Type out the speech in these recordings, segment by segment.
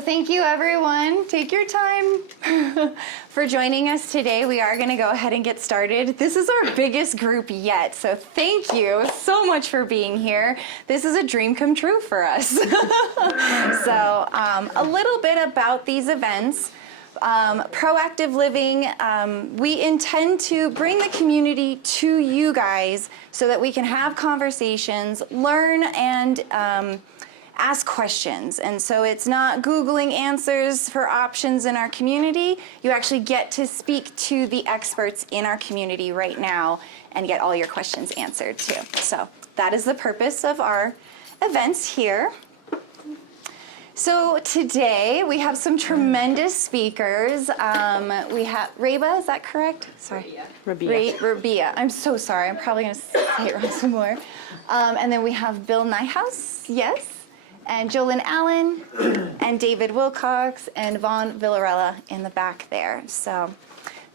So thank you, everyone. Take your time for joining us today. We are going to go ahead and get started. This is our biggest group yet, so thank you so much for being here. This is a dream come true for us. So a little bit about these events. Proactive living, we intend to bring the community to you guys so that we can have conversations, learn, and ask questions. And so it's not Googling answers for options in our community. You actually get to speak to the experts in our community right now and get all your questions answered too. So that is the purpose of our events here. So today we have some tremendous speakers. We have Reba, is that correct? Sorry. Rabia. I'm so sorry. I'm probably going to say it wrong some more. And then we have Bill Nyhouse, yes, and Jolyn Allen, and David Wilcox, and Vaughn Villarella in the back there. So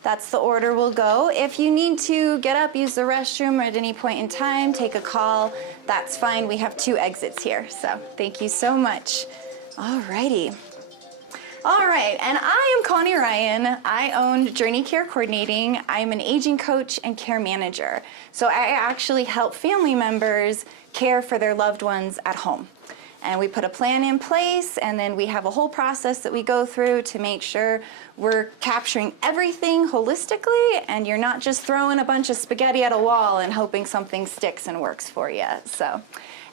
that's the order we'll go. If you need to get up, use the restroom, or at any point in time, take a call, that's fine. We have 2 exits here. So thank you so much. Alrighty. All right, and I am Connie Ryan. I own Journey Care Coordinating. I'm an aging coach and care manager. So I actually help family members care for their loved ones at home. And we put a plan in place, and then we have a whole process that we go through to make sure we're capturing everything holistically, and you're not just throwing a bunch of spaghetti at a wall and hoping something sticks and works for you. So.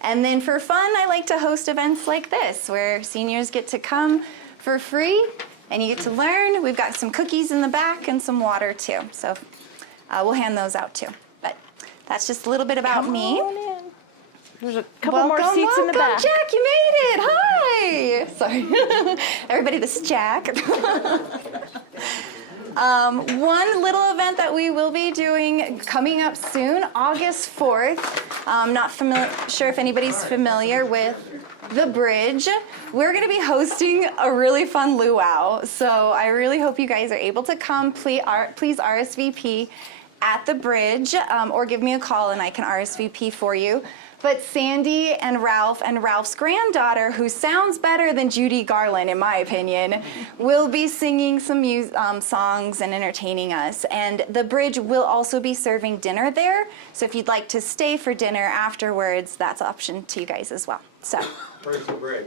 And then for fun, I like to host events like this where seniors get to come for free and you get to learn. We've got some cookies in the back and some water too. So we'll hand those out too. But that's just a little bit about me. There's a couple more seats in the back. Jack, you made it. Hi. Sorry. Everybody, this is Jack. One little event that we will be doing coming up soon, August 4th. Not sure if anybody's familiar with the bridge. We're going to be hosting a really fun luau. So I really hope you guys are able to come. Please RSVP at the bridge or give me a call and I can RSVP for you. But Sandy and Ralph's granddaughter, who sounds better than Judy Garland, in my opinion, will be singing some songs and entertaining us. And the bridge will also be serving dinner there. So if you'd like to stay for dinner afterwards, that's an option to you guys as well. So. Where's the bridge?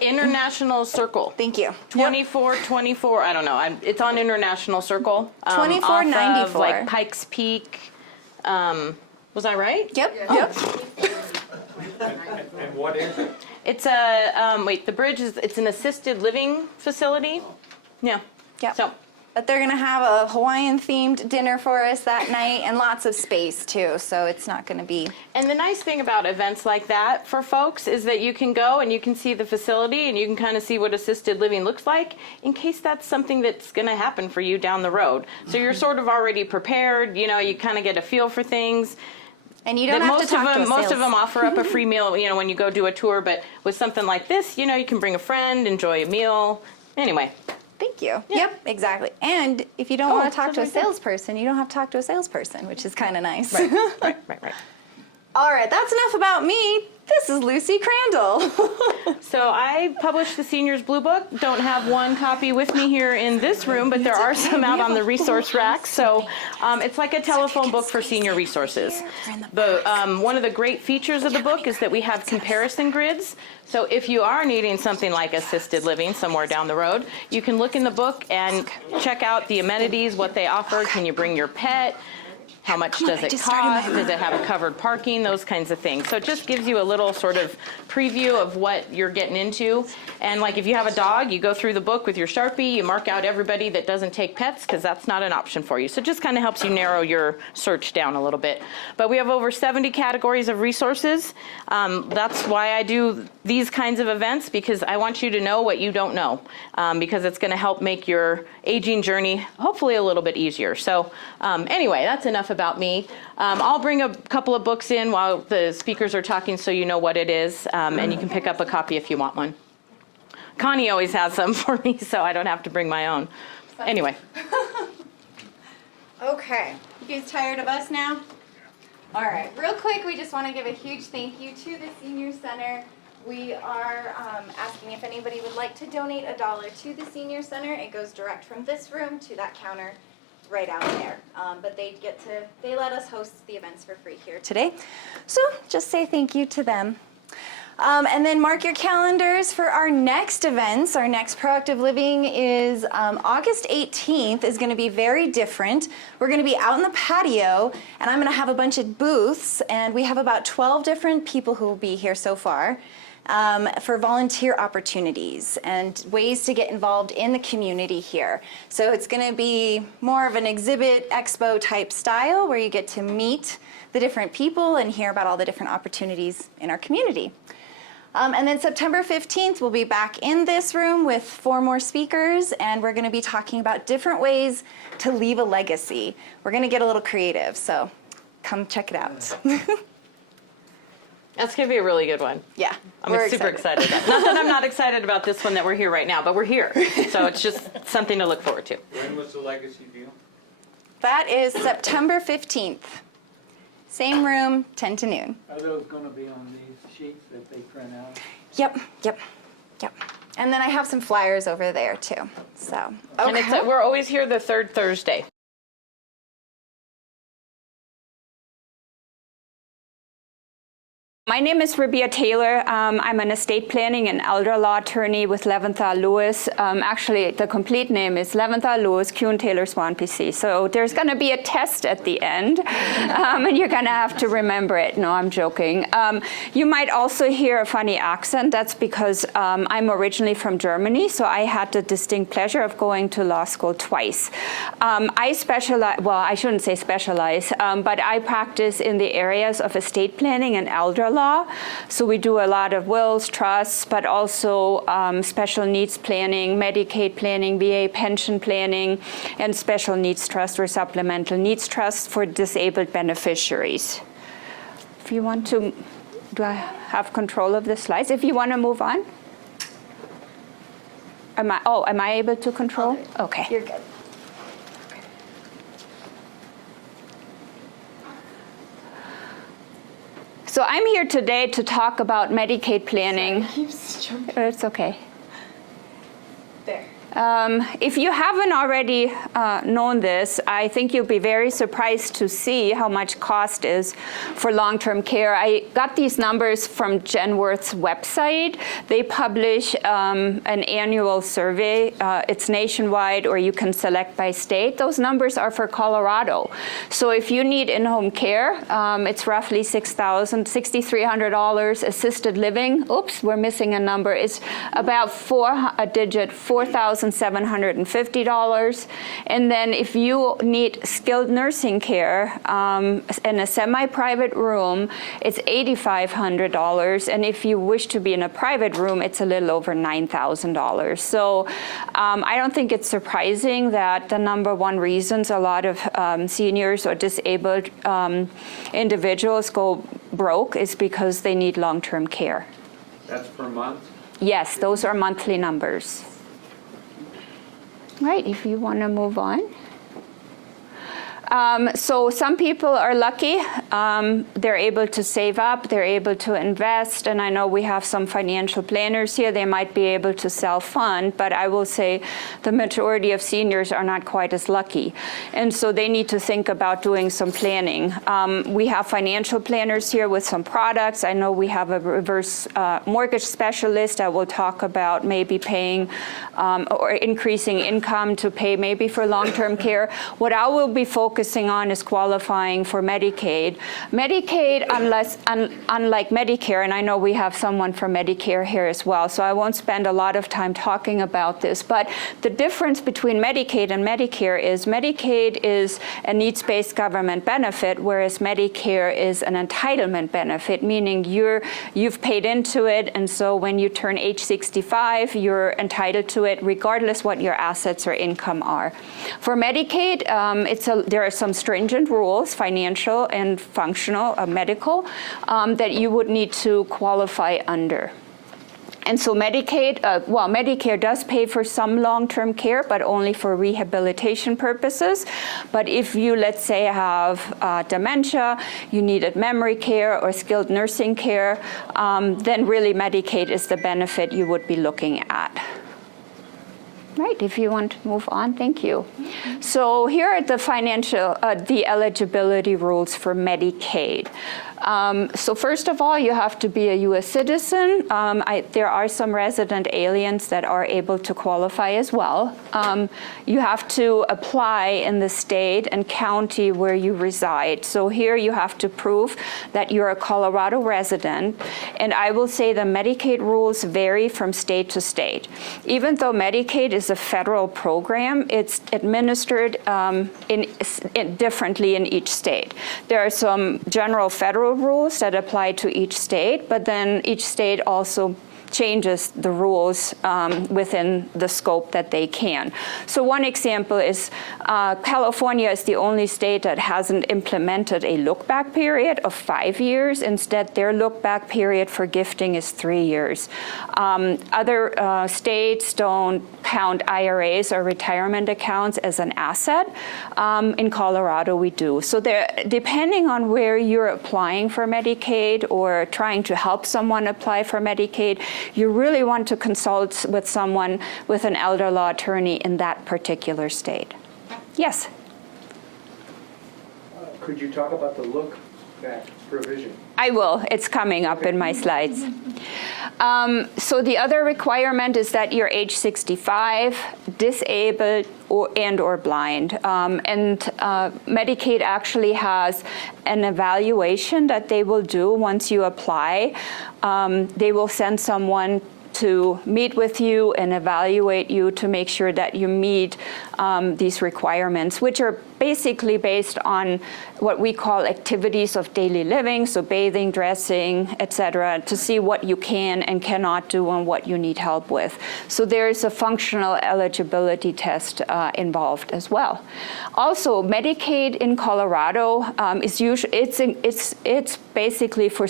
International Circle. Thank you. 2424, I don't know. It's on International Circle. 2494. Off of, like Pikes Peak. Was I right? Yep. And what is it? It's a, the bridge it's an assisted living facility. Yeah. Yep. So. But they're going to have a Hawaiian-themed dinner for us that night and lots of space, too, so it's not going to be... And the nice thing about events like that for folks is that you can go and you can see the facility and you can kind of see what assisted living looks like in case that's something that's going to happen for you down the road. So you're sort of already prepared, you know, you kind of get a feel for things. And you don't have to talk to a sales. Most of them offer up a free meal, you know, when you go do a tour, but with something like this, you know, you can bring a friend, enjoy a meal. Anyway. Thank you. Yeah. Yep, exactly. And if you don't want to talk to a salesperson, you don't have to talk to a salesperson, which is kind of nice. Right. All right, that's enough about me. This is Lucy Crandall. So I published the Seniors Blue Book. Don't have one copy with me here in this room, but there are some out on the resource rack. So it's like a telephone book for senior resources. One of the great features of the book is that we have comparison grids. So if you are needing something like assisted living somewhere down the road, you can look in the book and check out the amenities, what they offer. Can you bring your pet? How much does it cost? Does it have a covered parking? Those kinds of things. So it just gives you a little sort of preview of what you're getting into. And like if you have a dog, you go through the book with your Sharpie, you mark out everybody that doesn't take pets because that's not an option for you. So it just kind of helps you narrow your search down a little bit. But we have over 70 categories of resources. That's why I do these kinds of events, because I want you to know what you don't know, because it's going to help make your aging journey hopefully a little bit easier. So anyway, that's enough about me. I'll bring a couple of books in while the speakers are talking so you know what it is, and you can pick up a copy if you want one. Connie always has some for me, so I don't have to bring my own. Anyway. Okay, you guys tired of us now? All right, real quick, we just want to give a huge thank you to the Senior Center. We are asking if anybody would like to donate $1 to the Senior Center. It goes direct from this room to that counter right out there. But they let us host the events for free here today. So just say thank you to them. And then mark your calendars for our next events. Our next Proactive Living is August 18th is going to be very different. We're going to be out in the patio, and I'm going to have a bunch of booths, and we have about 12 different people who will be here so far for volunteer opportunities and ways to get involved in the community here. So it's going to be more of an exhibit expo type style where you get to meet the different people and hear about all the different opportunities in our community. And then September 15th, we'll be back in this room with 4 more speakers, and we're going to be talking about different ways to leave a legacy. We're going to get a little creative, so come check it out. That's going to be a really good one. Yeah, I'm super excited about it. Not that I'm not excited about this one that we're here right now, but we're here. So it's just something to look forward to. When was the legacy deal? That is September 15th. Same room, 10 to noon. Are those going to be on these sheets that they print out? Yep. And then I have some flyers over there too. So, And we're always here the 3rd Thursday. My name is Rabia Taylor. I'm an estate planning and elder law attorney with Leventhal Lewis. Actually, the complete name is Leventhal Lewis, Kuhn Taylor Swan PC. So there's going to be a test at the end, and you're going to have to remember it. No, I'm joking. You might also hear a funny accent. That's because I'm originally from Germany, so I had the distinct pleasure of going to law school twice. I specialize, well, I shouldn't say specialize, but I practice in the areas of estate planning and elder law. So we do a lot of wills, trusts, but also special needs planning, Medicaid planning, VA pension planning, and special needs trust or supplemental needs trust for disabled beneficiaries. If you want to, do I have control of the slides? If you want to move on. Am I able to control? Okay. You're good. So I'm here today to talk about Medicaid planning. Sorry, keeps jumping. It's okay. There. If you haven't already known this, I think you'll be very surprised to see how much cost is for long-term care. I got these numbers from Genworth's website. They publish an annual survey. It's nationwide, or you can select by state. Those numbers are for Colorado. So if you need in-home care, it's roughly $6,300. Assisted living, oops, we're missing a number. It's about $4,750. And then if you need skilled nursing care in a semi-private room, it's $8,500. And if you wish to be in a private room, it's a little over $9,000. So I don't think it's surprising that the number one reasons a lot of seniors or disabled individuals go broke is because they need long-term care. That's per month? Yes, those are monthly numbers. Right, if you want to move on. So some people are lucky. They're able to save up, they're able to invest, and I know we have some financial planners here. They might be able to self-fund, but I will say the majority of seniors are not quite as lucky. And so they need to think about doing some planning. We have financial planners here with some products. I know we have a reverse mortgage specialist that will talk about maybe paying or increasing income to pay maybe for long-term care. What I will be focusing on is qualifying for Medicaid. Medicaid, unlike Medicare, and I know we have someone from Medicare here as well, so I won't spend a lot of time talking about this, but the difference between Medicaid and Medicare is Medicaid is a needs-based government benefit, whereas Medicare is an entitlement benefit, meaning you've paid into it, and so when you turn age 65, you're entitled to it regardless what your assets or income are. For Medicaid, there are some stringent rules, financial and functional, medical, that you would need to qualify under. And so Medicare does pay for some long-term care, but only for rehabilitation purposes. But if you, let's say, have dementia, you needed memory care or skilled nursing care, then really Medicaid is the benefit you would be looking at. Right, if you want to move on, thank you. So here are the eligibility rules for Medicaid. So first of all, you have to be a U.S. citizen. There are some resident aliens that are able to qualify as well. You have to apply in the state and county where you reside. So here you have to prove that you're a Colorado resident. And I will say the Medicaid rules vary from state to state. Even though Medicaid is a federal program, it's administered differently in each state. There are some general federal rules that apply to each state, but then each state also changes the rules within the scope that they can. So one example is California is the only state that hasn't implemented a look-back period of 5 years. Instead, their look-back period for gifting is 3 years. Other states don't count IRAs or retirement accounts as an asset. In Colorado, we do. So depending on where you're applying for Medicaid or trying to help someone apply for Medicaid, you really want to consult with someone with an elder law attorney in that particular state. Yes? Could you talk about the look-back provision? I will. It's coming up in my slides. So the other requirement is that you're age 65, disabled, or blind. Medicaid actually has an evaluation that they will do once you apply. They will send someone to meet with you and evaluate you to make sure that you meet these requirements, which are basically based on what we call activities of daily living, so bathing, dressing, etc., to see what you can and cannot do and what you need help with. So there is a functional eligibility test involved as well. Also, Medicaid in Colorado is usually it's basically for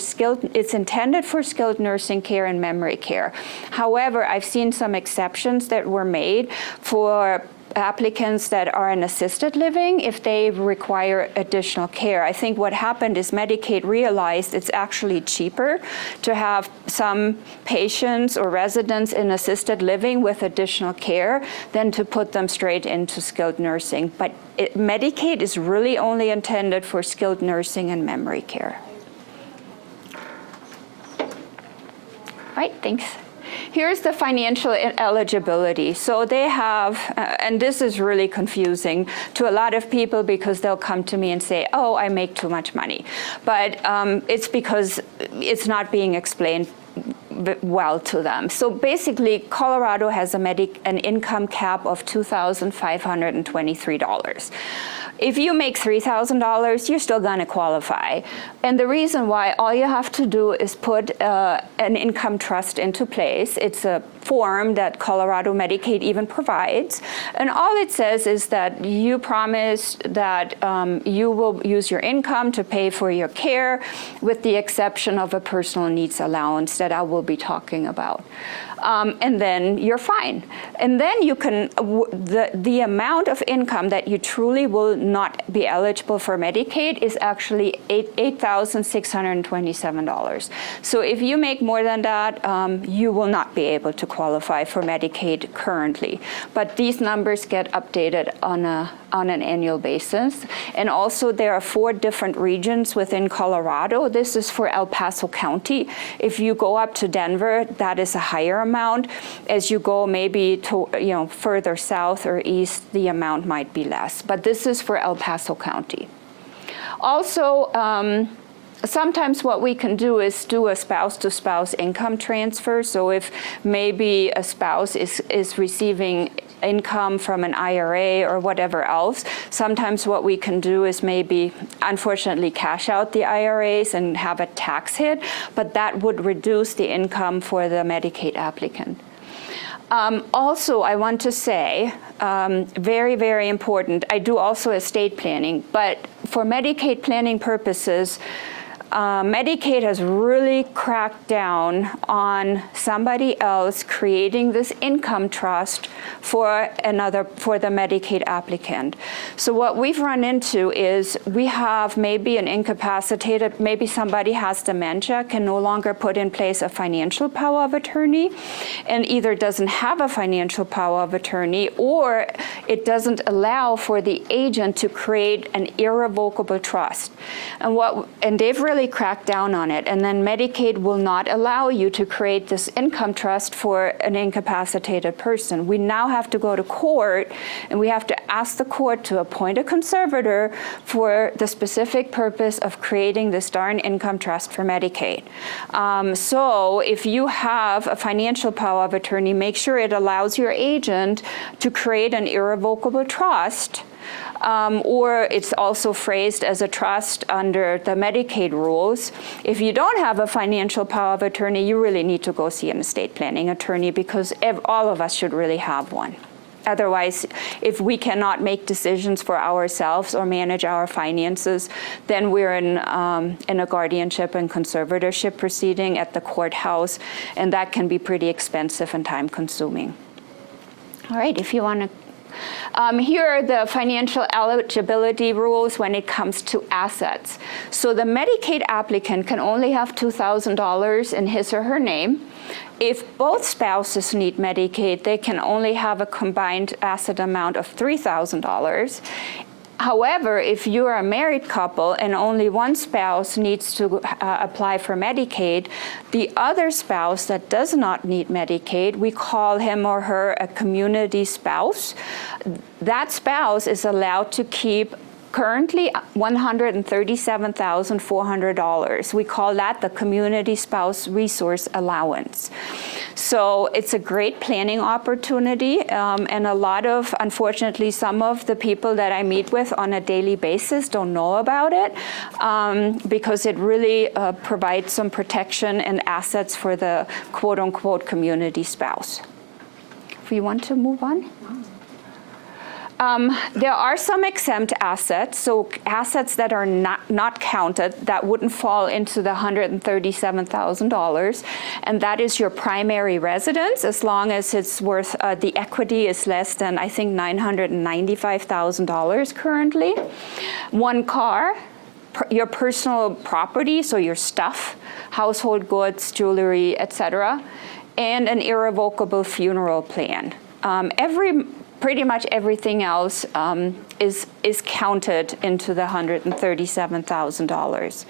it's intended for skilled nursing care and memory care. However, I've seen some exceptions that were made for applicants that are in assisted living if they require additional care. I think what happened is Medicaid realized it's actually cheaper to have some patients or residents in assisted living with additional care than to put them straight into skilled nursing. But Medicaid is really only intended for skilled nursing and memory care. Right, thanks. Here's the financial eligibility. So they have, and this is really confusing to a lot of people because they'll come to me and say, oh, I make too much money. But it's because it's not being explained well to them. So basically, Colorado has an income cap of $2,523. If you make $3,000, you're still going to qualify. And the reason why, all you have to do is put an income trust into place. It's a form that Colorado Medicaid even provides. And all it says is that you promise that you will use your income to pay for your care, with the exception of a personal needs allowance that I will be talking about. And then you're fine. And then you can, the amount of income that you truly will not be eligible for Medicaid is actually $8,627. So if you make more than that, you will not be able to qualify for Medicaid currently. But these numbers get updated on an annual basis. And also there are 4 different regions within Colorado. This is for El Paso County. If you go up to Denver, that is a higher amount. As you go maybe to, further south or east, the amount might be less. But this is for El Paso County. Also, sometimes what we can do is do a spouse-to-spouse income transfer. So if maybe a spouse is receiving income from an IRA or whatever else, sometimes what we can do is maybe, unfortunately, cash out the IRAs and have a tax hit, but that would reduce the income for the Medicaid applicant. Also, I want to say, very, very important, I do also estate planning, but for Medicaid planning purposes, Medicaid has really cracked down on somebody else creating this income trust for the Medicaid applicant. So what we've run into is we have maybe an incapacitated, maybe somebody has dementia, can no longer put in place a financial power of attorney, and either doesn't have a financial power of attorney, or it doesn't allow for the agent to create an irrevocable trust. And they've really cracked down on it. And then Medicaid will not allow you to create this income trust for an incapacitated person. We now have to go to court, and we have to ask the court to appoint a conservator for the specific purpose of creating this darn income trust for Medicaid. So if you have a financial power of attorney, make sure it allows your agent to create an irrevocable trust. Or it's also phrased as a trust under the Medicaid rules. If you don't have a financial power of attorney, you really need to go see an estate planning attorney, because all of us should really have one. Otherwise, if we cannot make decisions for ourselves or manage our finances, then we're in a guardianship and conservatorship proceeding at the courthouse, and that can be pretty expensive and time-consuming. All right, if you want to. Here are the financial eligibility rules when it comes to assets. So the Medicaid applicant can only have $2,000 in his or her name. If both spouses need Medicaid, they can only have a combined asset amount of $3,000. However, if you're a married couple and only one spouse needs to apply for Medicaid, the other spouse that does not need Medicaid, we call him or her a community spouse. That spouse is allowed to keep currently $137,400. We call that the Community Spouse Resource Allowance. So it's a great planning opportunity, and a lot of, unfortunately, some of the people that I meet with on a daily basis don't know about it, because it really provides some protection and assets for the quote-unquote community spouse. If we want to move on. There are some exempt assets, so assets that are not counted, that wouldn't fall into the $137,000, and that is your primary residence, as long as it's worth, the equity is less than, I think, $995,000 currently. One car, your personal property, so your stuff, household goods, jewelry, etc., and an irrevocable funeral plan. Pretty much everything else is counted into the $137,000.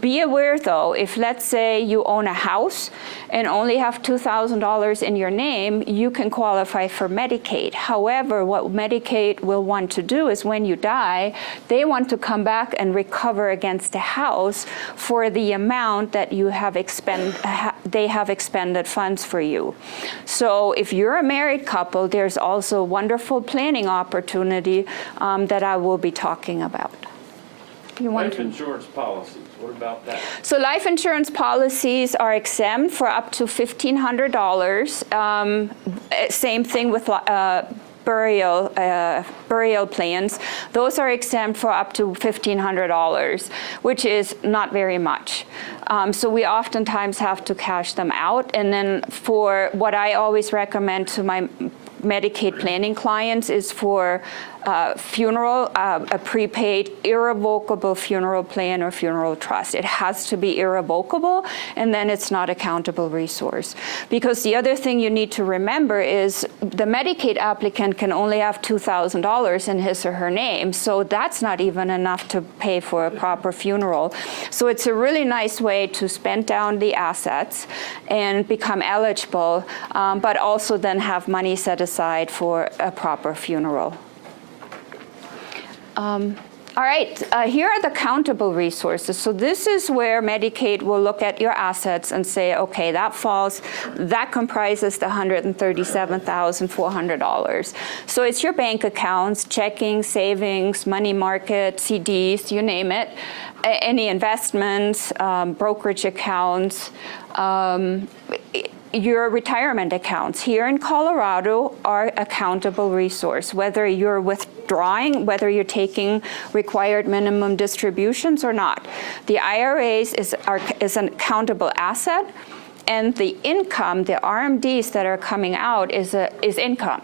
Be aware, though, if let's say you own a house and only have $2,000 in your name, you can qualify for Medicaid. However, what Medicaid will want to do is when you die, they want to come back and recover against the house for the amount that you have they have expended funds for you. So if you're a married couple, there's also a wonderful planning opportunity that I will be talking about. Life insurance policies, what about that? So life insurance policies are exempt for up to $1,500. Same thing with burial plans. Those are exempt for up to $1,500, which is not very much. So we oftentimes have to cash them out. And then for what I always recommend to my Medicaid planning clients is for funeral, a prepaid, irrevocable funeral plan or funeral trust. It has to be irrevocable, and then it's not a countable resource. Because the other thing you need to remember is the Medicaid applicant can only have $2,000 in his or her name, so that's not even enough to pay for a proper funeral. So it's a really nice way to spend down the assets and become eligible, but also then have money set aside for a proper funeral. All right, here are the countable resources. So this is where Medicaid will look at your assets and say, okay, that comprises the $137,400. So it's your bank accounts, checking, savings, money market, CDs, you name it, any investments, brokerage accounts, your retirement accounts here in Colorado are a countable resource, whether you're withdrawing, whether you're taking required minimum distributions or not. The IRAs is an countable asset, and the income, the RMDs that are coming out is income.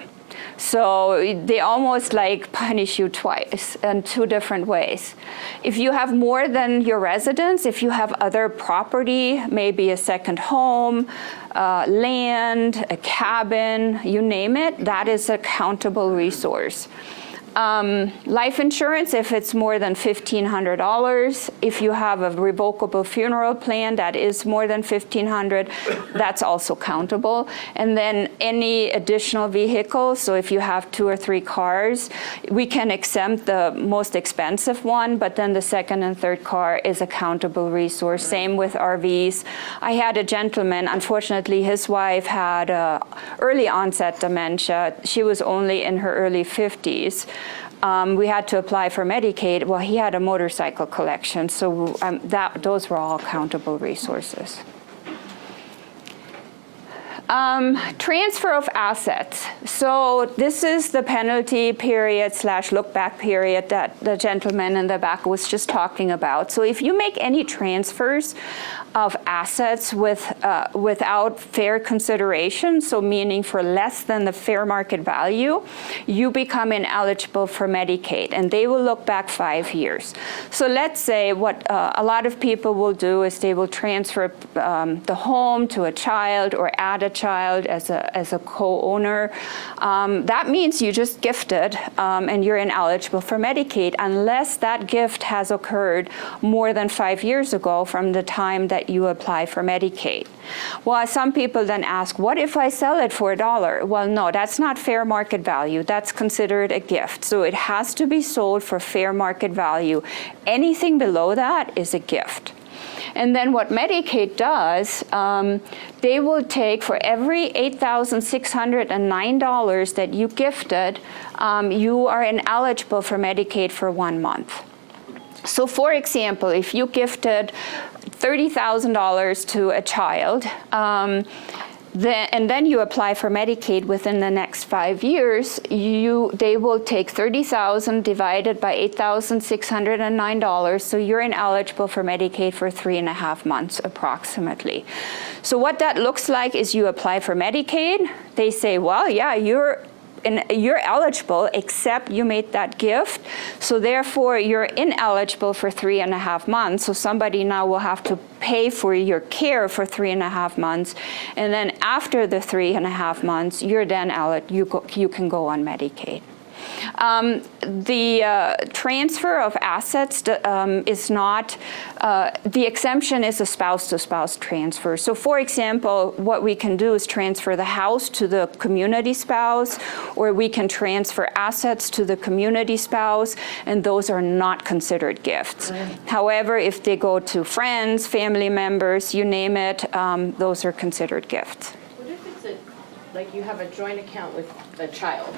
So they almost like punish you twice in two different ways. If you have more than your residence, if you have other property, maybe a second home, land, a cabin, you name it, that is a countable resource. Life insurance, if it's more than $1,500, if you have a revocable funeral plan that is more than $1,500, that's also countable. And then any additional vehicles, so if you have 2 or 3 cars, we can exempt the most expensive one, but then the second and third car is a countable resource. Same with RVs. I had a gentleman, unfortunately, his wife had early onset dementia. She was only in her early 50s. We had to apply for Medicaid. Well, he had a motorcycle collection, so those were all countable resources. Transfer of assets. So this is the penalty period / look back period that the gentleman in the back was just talking about. So if you make any transfers of assets without fair consideration, so meaning for less than the fair market value, you become ineligible for Medicaid, and they will look back 5 years. So let's say what a lot of people will do is they will transfer the home to a child or add a child as a co-owner. That means you just gifted and you're ineligible for Medicaid unless that gift has occurred more than 5 years ago from the time that you apply for Medicaid. Well, some people then ask, what if I sell it for $1? Well, no, that's not fair market value. That's considered a gift. So it has to be sold for fair market value. Anything below that is a gift. And then what Medicaid does, they will take for every $8,609 that you gifted, you are ineligible for Medicaid for 1 month. So for example, if you gifted $30,000 to a child, and then you apply for Medicaid within the next 5 years, they will take $30,000 divided by $8,609, so you're ineligible for Medicaid for 3.5 months approximately. So what that looks like is you apply for Medicaid, they say, well, yeah, you're eligible except you made that gift, so therefore you're ineligible for 3.5 months. So somebody now will have to pay for your care for 3.5 months, and then after the 3.5 months, you're then you can go on Medicaid. The transfer of assets is not, the exemption is a spouse-to-spouse transfer. So for example, what we can do is transfer the house to the community spouse, or we can transfer assets to the community spouse, and those are not considered gifts. However, if they go to friends, family members, you name it, those are considered gifts. What if it's like you have a joint account with a child?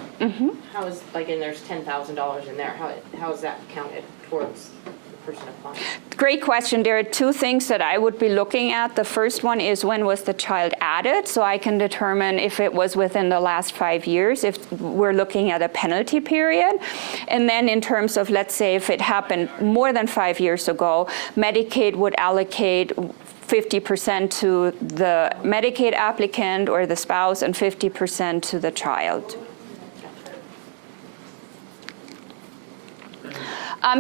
How is, like, and there's $10,000 in there, how is that counted towards the person applying? Great question. There are 2 things that I would be looking at. The first one is when was the child added, so I can determine if it was within the last 5 years, if we're looking at a penalty period. And then in terms of, let's say, if it happened more than 5 years ago, Medicaid would allocate 50% to the Medicaid applicant or the spouse and 50% to the child.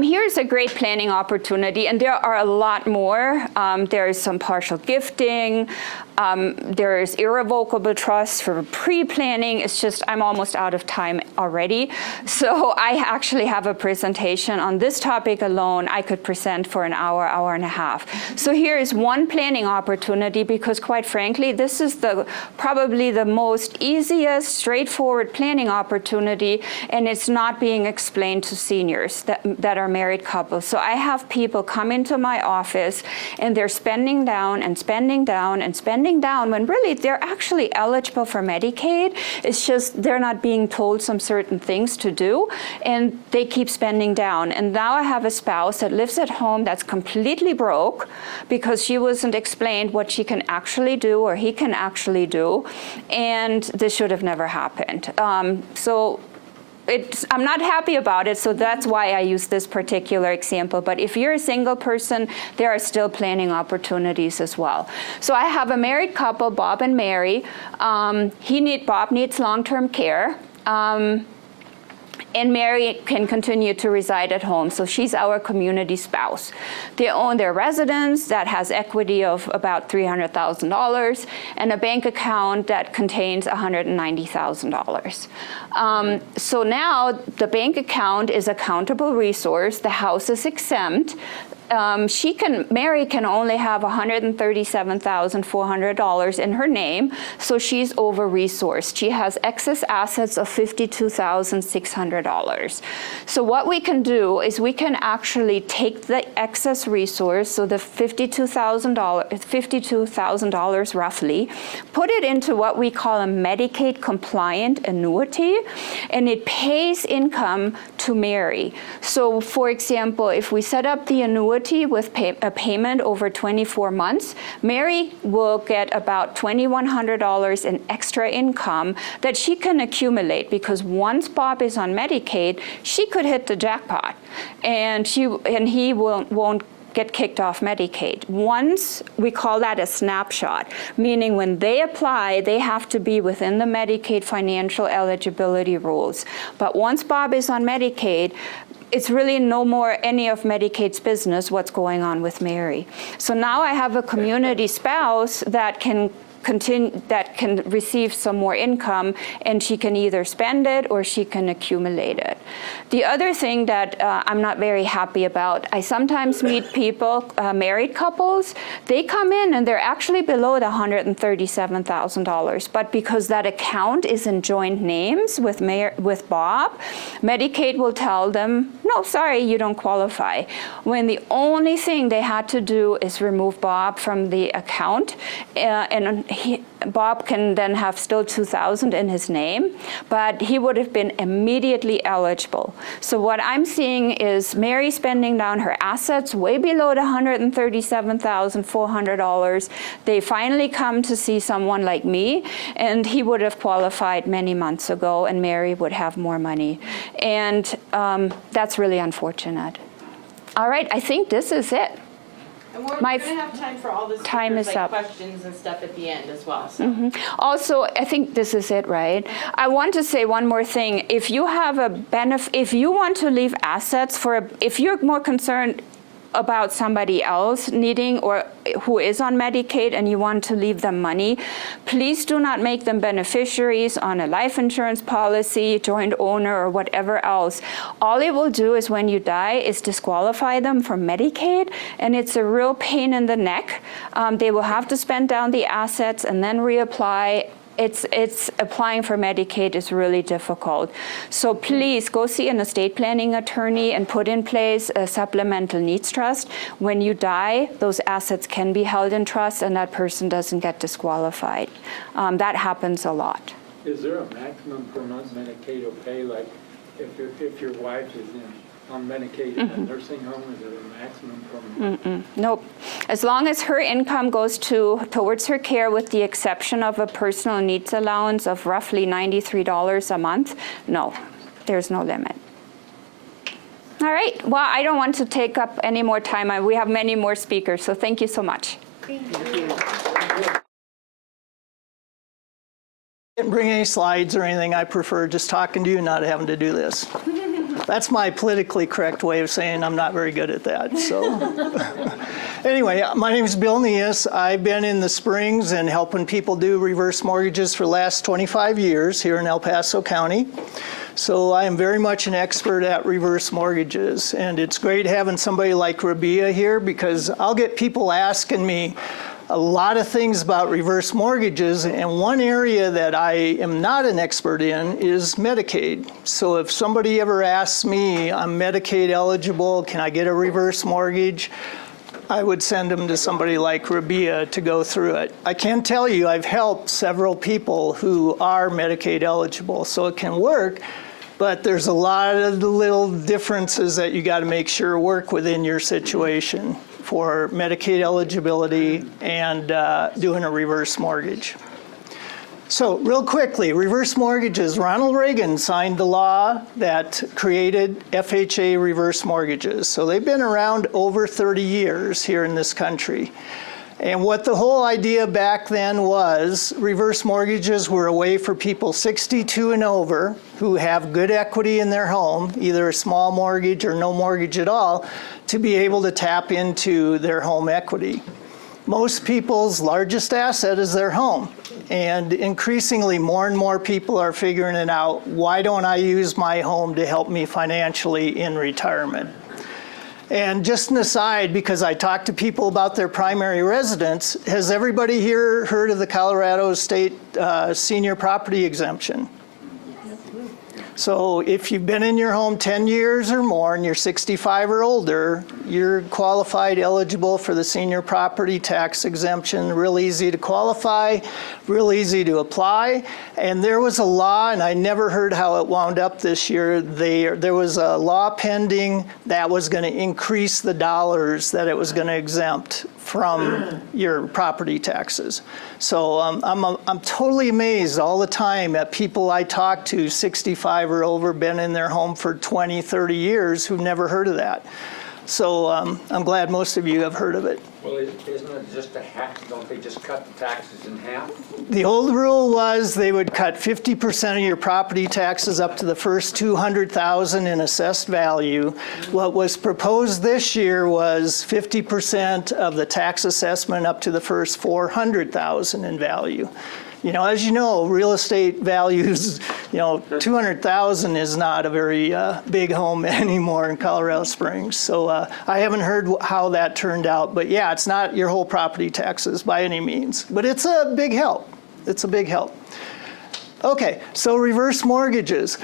Here's a great planning opportunity, and there are a lot more. There is some partial gifting. There is irrevocable trust for pre-planning. It's just I'm almost out of time already. So I actually have a presentation on this topic alone. I could present for an hour, hour and a half. So here is one planning opportunity because, quite frankly, this is probably the most easiest, straightforward planning opportunity, and it's not being explained to seniors that are married couples. So I have people come into my office, and they're spending down and spending down and spending spending down when really they're actually eligible for Medicaid. It's just they're not being told some certain things to do, and they keep spending down. And now I have a spouse that lives at home that's completely broke because she wasn't explained what she can actually do or he can actually do, and this should have never happened. I'm not happy about it, so that's why I use this particular example. But if you're a single person, there are still planning opportunities as well. So I have a married couple, Bob and Mary. Bob needs long-term care. And Mary can continue to reside at home, so she's our community spouse. They own their residence that has equity of about $300,000 and a bank account that contains $190,000. So now the bank account is a countable resource. The house is exempt. Mary can only have $137,400 in her name, so she's over-resourced. She has excess assets of $52,600. So what we can do is we can actually take the excess resource, so the $52,000 roughly, put it into what we call a Medicaid compliant annuity, and it pays income to Mary. So for example, if we set up the annuity with a payment over 24 months, Mary will get about $2,100 in extra income that she can accumulate, because once Bob is on Medicaid, she could hit the jackpot, and he won't get kicked off Medicaid. Once, we call that a snapshot, meaning when they apply, they have to be within the Medicaid financial eligibility rules. But once Bob is on Medicaid, it's really no more any of Medicaid's business what's going on with Mary. So now I have a community spouse that can receive some more income, and she can either spend it or she can accumulate it. The other thing that I'm not very happy about, I sometimes meet people, married couples, they come in and they're actually below the $137,000, but because that account is in joint names with Bob, Medicaid will tell them, no, sorry, you don't qualify. When the only thing they had to do is remove Bob from the account, and Bob can then have still $2,000 in his name, but he would have been immediately eligible. So what I'm seeing is Mary spending down her assets way below the $137,400. They finally come to see someone like me, and he would have qualified many months ago, and Mary would have more money. And that's really unfortunate. All right, I think this is it. And we're going to have time for all the speakers, like questions and stuff at the end as well. So. Also, I think this is it, right? I want to say one more thing. If you have if you want to leave assets if you're more concerned about somebody else needing or who is on Medicaid and you want to leave them money, please do not make them beneficiaries on a life insurance policy, joint owner, or whatever else. All it will do is when you die is disqualify them from Medicaid, and it's a real pain in the neck. They will have to spend down the assets and then reapply. It's applying for Medicaid is really difficult. So please go see an estate planning attorney and put in place a supplemental needs trust. When you die, those assets can be held in trust and that person doesn't get disqualified. That happens a lot. Is there a maximum per month Medicaid will pay? Like if your wife is on Medicaid in a nursing home, is there a maximum per month? Nope. As long as her income goes towards her care, with the exception of a personal needs allowance of roughly $93 a month, no, there's no limit. All right. Well, I don't want to take up any more time. We have many more speakers, so thank you so much. Thank you. Didn't bring any slides or anything. I prefer just talking to you and not having to do this. That's my politically correct way of saying I'm not very good at that. So anyway, my name is Bill Neas. I've been in the Springs and helping people do reverse mortgages for the last 25 years here in El Paso County. So I am very much an expert at reverse mortgages. And it's great having somebody like Rabia here, because I'll get people asking me a lot of things about reverse mortgages, and one area that I am not an expert in is Medicaid. So if somebody ever asks me, I'm Medicaid eligible, can I get a reverse mortgage? I would send them to somebody like Rabia to go through it. I can tell you I've helped several people who are Medicaid eligible, so it can work, but there's a lot of the little differences that you got to make sure work within your situation for Medicaid eligibility and doing a reverse mortgage. So real quickly, reverse mortgages. Ronald Reagan signed the law that created FHA reverse mortgages. So they've been around over 30 years here in this country. And what the whole idea back then was, reverse mortgages were a way for people 62 and over who have good equity in their home, either a small mortgage or no mortgage at all, to be able to tap into their home equity. Most people's largest asset is their home. And increasingly, more and more people are figuring it out, why don't I use my home to help me financially in retirement? And just an aside, because I talk to people about their primary residence, has everybody here heard of the Colorado State Senior Property Exemption? So if you've been in your home 10 years or more and you're 65 or older, you're qualified, eligible for the senior property tax exemption. Real easy to qualify, real easy to apply. And there was a law, and I never heard how it wound up this year. There was a law pending that was going to increase the dollars that it was going to exempt from your property taxes. So I'm totally amazed all the time at people I talk to, 65 or over, been in their home for 20, 30 years, who've never heard of that. So I'm glad most of you have heard of it. Well, isn't it just a half? Don't they just cut the taxes in half? The old rule was they would cut 50% of your property taxes up to the first $200,000 in assessed value. What was proposed this year was 50% of the tax assessment up to the first $400,000 in value. You know, as you know, real estate values, you know, $200,000 is not a very big home anymore in Colorado Springs. So I haven't heard how that turned out. But yeah, it's not your whole property taxes by any means. But it's a big help. It's a big help. Okay, so reverse mortgages.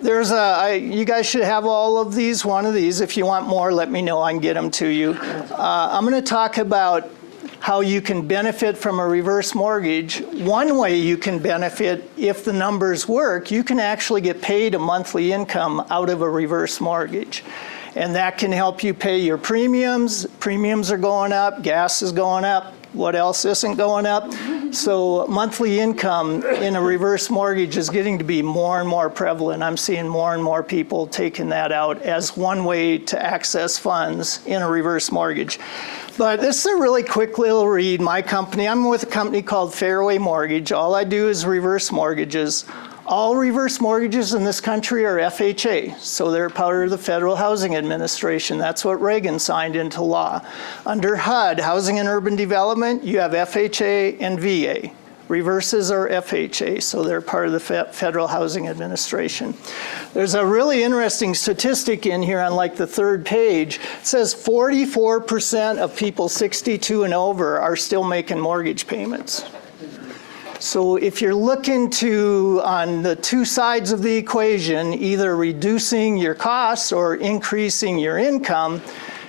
You guys should have all of these, one of these. If you want more, let me know. I can get them to you. I'm going to talk about how you can benefit from a reverse mortgage. One way you can benefit, if the numbers work, you can actually get paid a monthly income out of a reverse mortgage. And that can help you pay your premiums. Premiums are going up, gas is going up. What else isn't going up? So monthly income in a reverse mortgage is getting to be more and more prevalent. I'm seeing more and more people taking that out as one way to access funds in a reverse mortgage. But this is a really quick little read. My company, I'm with a company called Fairway Mortgage. All I do is reverse mortgages. All reverse mortgages in this country are FHA, so they're part of the Federal Housing Administration. That's what Reagan signed into law. Under HUD, Housing and Urban Development, you have FHA and VA. Reverses are FHA, so they're part of the Federal Housing Administration. There's a really interesting statistic in here on like the third page. It says 44% of people 62 and over are still making mortgage payments. So if you're looking to, on the two sides of the equation, either reducing your costs or increasing your income,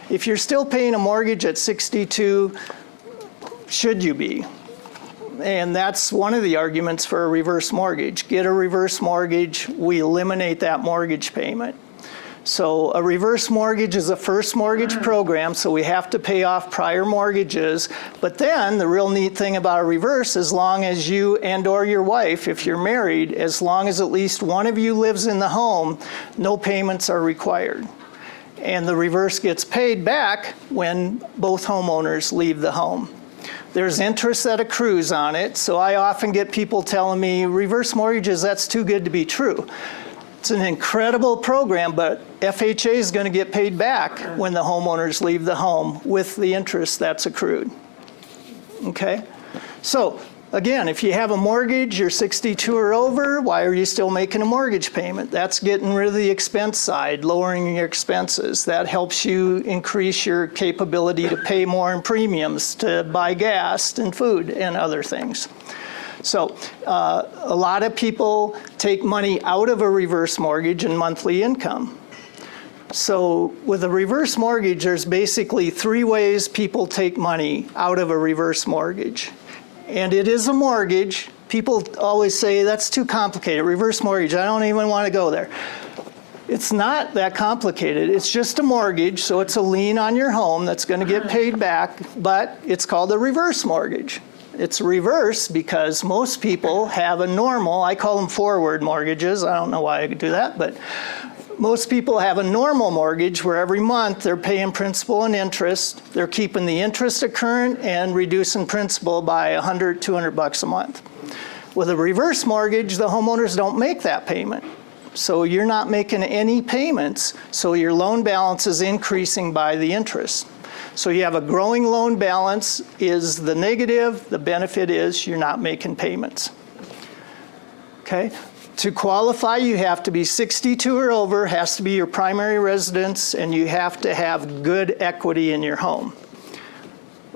if you're still paying a mortgage at 62, should you be? And that's one of the arguments for a reverse mortgage. Get a reverse mortgage, we eliminate that mortgage payment. So a reverse mortgage is a first mortgage program, so we have to pay off prior mortgages. But then the real neat thing about a reverse, as long as you and or your wife, if you're married, as long as at least one of you lives in the home, no payments are required. And the reverse gets paid back when both homeowners leave the home. There's interest that accrues on it, so I often get people telling me, reverse mortgages, that's too good to be true. It's an incredible program, but FHA is going to get paid back when the homeowners leave the home with the interest that's accrued. Okay? So, again, if you have a mortgage, you're 62 or over, why are you still making a mortgage payment? That's getting rid of the expense side, lowering your expenses. That helps you increase your capability to pay more in premiums, to buy gas and food and other things. So a lot of people take money out of a reverse mortgage and monthly income. So with a reverse mortgage, there's basically 3 ways people take money out of a reverse mortgage. And it is a mortgage. People always say, that's too complicated. Reverse mortgage, I don't even want to go there. It's not that complicated. It's just a mortgage, so it's a lien on your home that's going to get paid back, but it's called a reverse mortgage. It's reverse because most people have a normal, I call them forward mortgages. I don't know why I could do that, but most people have a normal mortgage where every month they're paying principal and interest. They're keeping the interest current and reducing principal by $100, $200 a month. With a reverse mortgage, the homeowners don't make that payment. So you're not making any payments, so your loan balance is increasing by the interest. So you have a growing loan balance is the negative, the benefit is you're not making payments. Okay? To qualify, you have to be 62 or over, has to be your primary residence, and you have to have good equity in your home.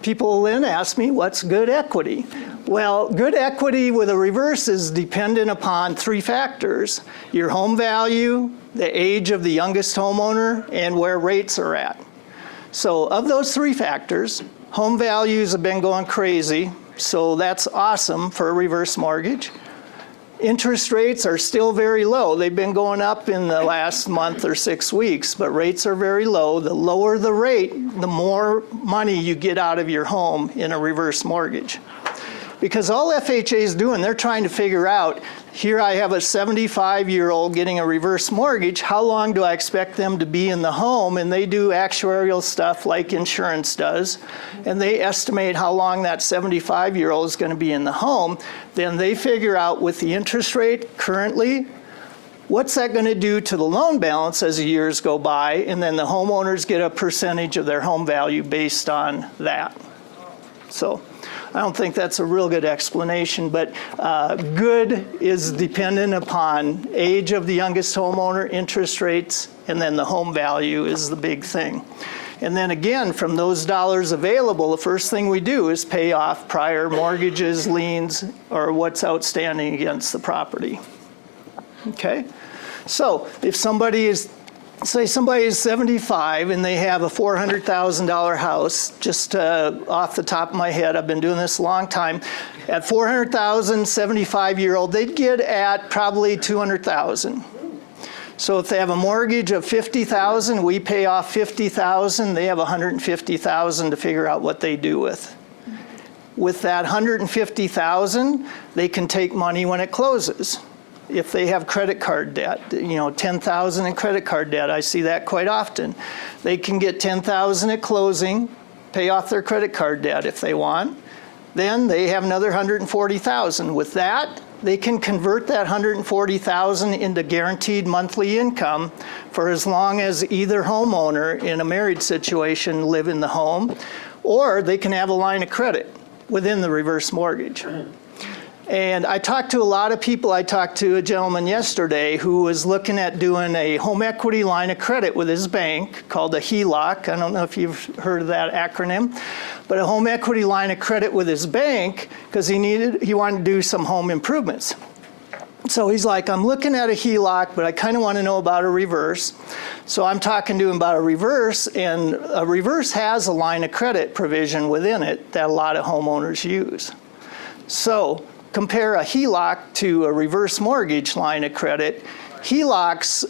People then ask me, what's good equity? Well, good equity with a reverse is dependent upon 3 factors: your home value, the age of the youngest homeowner, and where rates are at. So of those 3 factors, home values have been going crazy, so that's awesome for a reverse mortgage. Interest rates are still very low. They've been going up in the last month or 6 weeks, but rates are very low. The lower the rate, the more money you get out of your home in a reverse mortgage. Because all FHA is doing, they're trying to figure out, here I have a 75-year-old getting a reverse mortgage, how long do I expect them to be in the home? And they do actuarial stuff like insurance does, and they estimate how long that 75-year-old is going to be in the home. Then they figure out with the interest rate currently, what's that going to do to the loan balance as the years go by, and then the homeowners get a percentage of their home value based on that. So I don't think that's a real good explanation, but good is dependent upon age of the youngest homeowner, interest rates, and then the home value is the big thing. And then again, from those dollars available, the first thing we do is pay off prior mortgages, liens, or what's outstanding against the property. Okay? So if somebody is, say somebody is 75 and they have a $400,000 house, just off the top of my head, I've been doing this a long time, at $400,000, 75-year-old, they'd get at probably $200,000. So if they have a mortgage of $50,000, we pay off $50,000, they have $150,000 to figure out what they do with. With that $150,000, they can take money when it closes. If they have credit card debt, $10,000 in credit card debt, I see that quite often. They can get $10,000 at closing, pay off their credit card debt if they want. Then they have another $140,000. With that, they can convert that $140,000 into guaranteed monthly income for as long as either homeowner in a married situation live in the home, or they can have a line of credit within the reverse mortgage. And I talked to a lot of people. I talked to a gentleman yesterday who was looking at doing a home equity line of credit with his bank called a HELOC. I don't know if you've heard of that acronym, but a home equity line of credit with his bank because he wanted to do some home improvements. So he's like, I'm looking at a HELOC, but I kind of want to know about a reverse. So I'm talking to him about a reverse, and a reverse has a line of credit provision within it that a lot of homeowners use. So compare a HELOC to a reverse mortgage line of credit. HELOCs,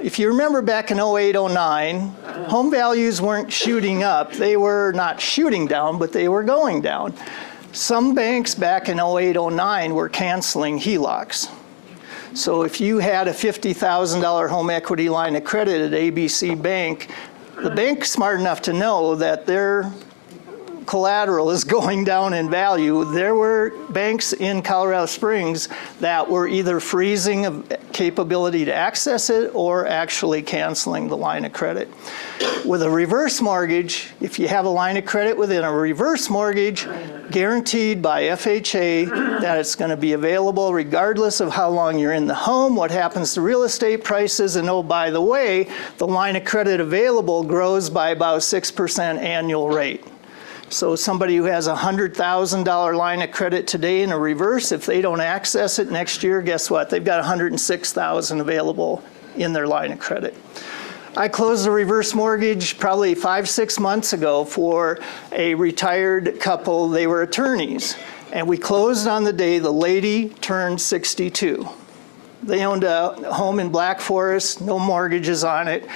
if you remember back in 08, 09, home values weren't shooting up. They were not shooting down, but they were going down. Some banks back in 08, 09 were canceling HELOCs. So if you had a $50,000 home equity line of credit at ABC Bank, the bank's smart enough to know that their collateral is going down in value. There were banks in Colorado Springs that were either freezing a capability to access it or actually canceling the line of credit. With a reverse mortgage, if you have a line of credit within a reverse mortgage, guaranteed by FHA that it's going to be available regardless of how long you're in the home, what happens to real estate prices, and oh, by the way, the line of credit available grows by about 6% annual rate. So somebody who has a $100,000 line of credit today in a reverse, if they don't access it next year, guess what? They've got $106,000 available in their line of credit. I closed a reverse mortgage probably 5-6 months ago for a retired couple. They were attorneys. And we closed on the day the lady turned 62. They owned a home in Black Forest, no mortgages on it.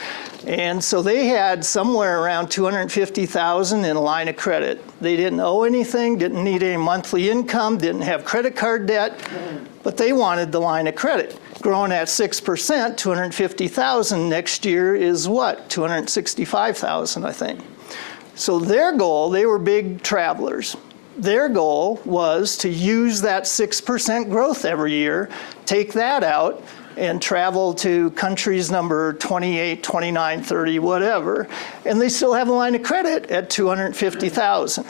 And so they had somewhere around $250,000 in a line of credit. They didn't owe anything, didn't need any monthly income, didn't have credit card debt, but they wanted the line of credit. Growing at 6%, $250,000 next year is what? $265,000, I think. So their goal, they were big travelers. Their goal was to use that 6% growth every year, take that out, and travel to countries number 28, 29, 30, whatever, and they still have a line of credit at $250,000.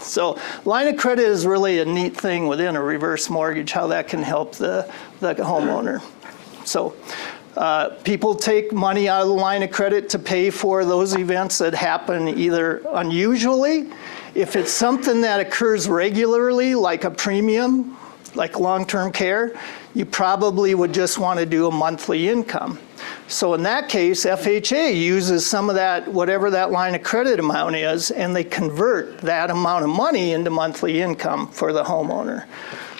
So line of credit is really a neat thing within a reverse mortgage, how that can help the homeowner. So people take money out of the line of credit to pay for those events that happen either unusually. If it's something that occurs regularly, like a premium, like long-term care, you probably would just want to do a monthly income. So in that case, FHA uses some of that, whatever that line of credit amount is, and they convert that amount of money into monthly income for the homeowner.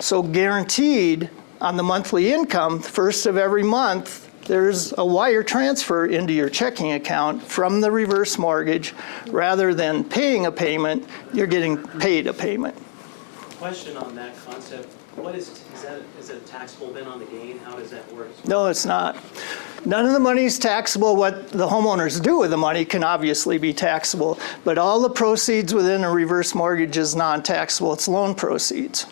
So guaranteed on the monthly income, first of every month, there's a wire transfer into your checking account from the reverse mortgage. Rather than paying a payment, you're getting paid a payment. Question on that concept. What is it a taxable then on the gain? How does that work? No, it's not. None of the money is taxable. What the homeowners do with the money can obviously be taxable, but all the proceeds within a reverse mortgage is non-taxable. It's loan proceeds.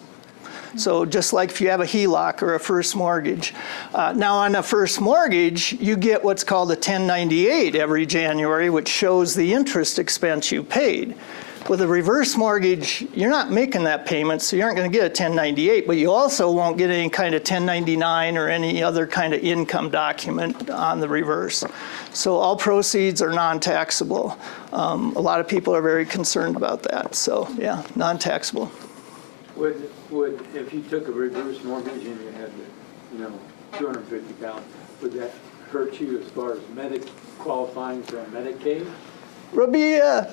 So just like if you have a HELOC or a first mortgage. Now on a first mortgage, you get what's called a 1098 every January, which shows the interest expense you paid. With a reverse mortgage, you're not making that payment, so you aren't going to get a 1098, but you also won't get any kind of 1099 or any other kind of income document on the reverse. So all proceeds are non-taxable. A lot of people are very concerned about that. So yeah, non-taxable. Would if you took a reverse mortgage and you had, $250,000, would that hurt you as far as qualifying for a Medicaid? Rabia,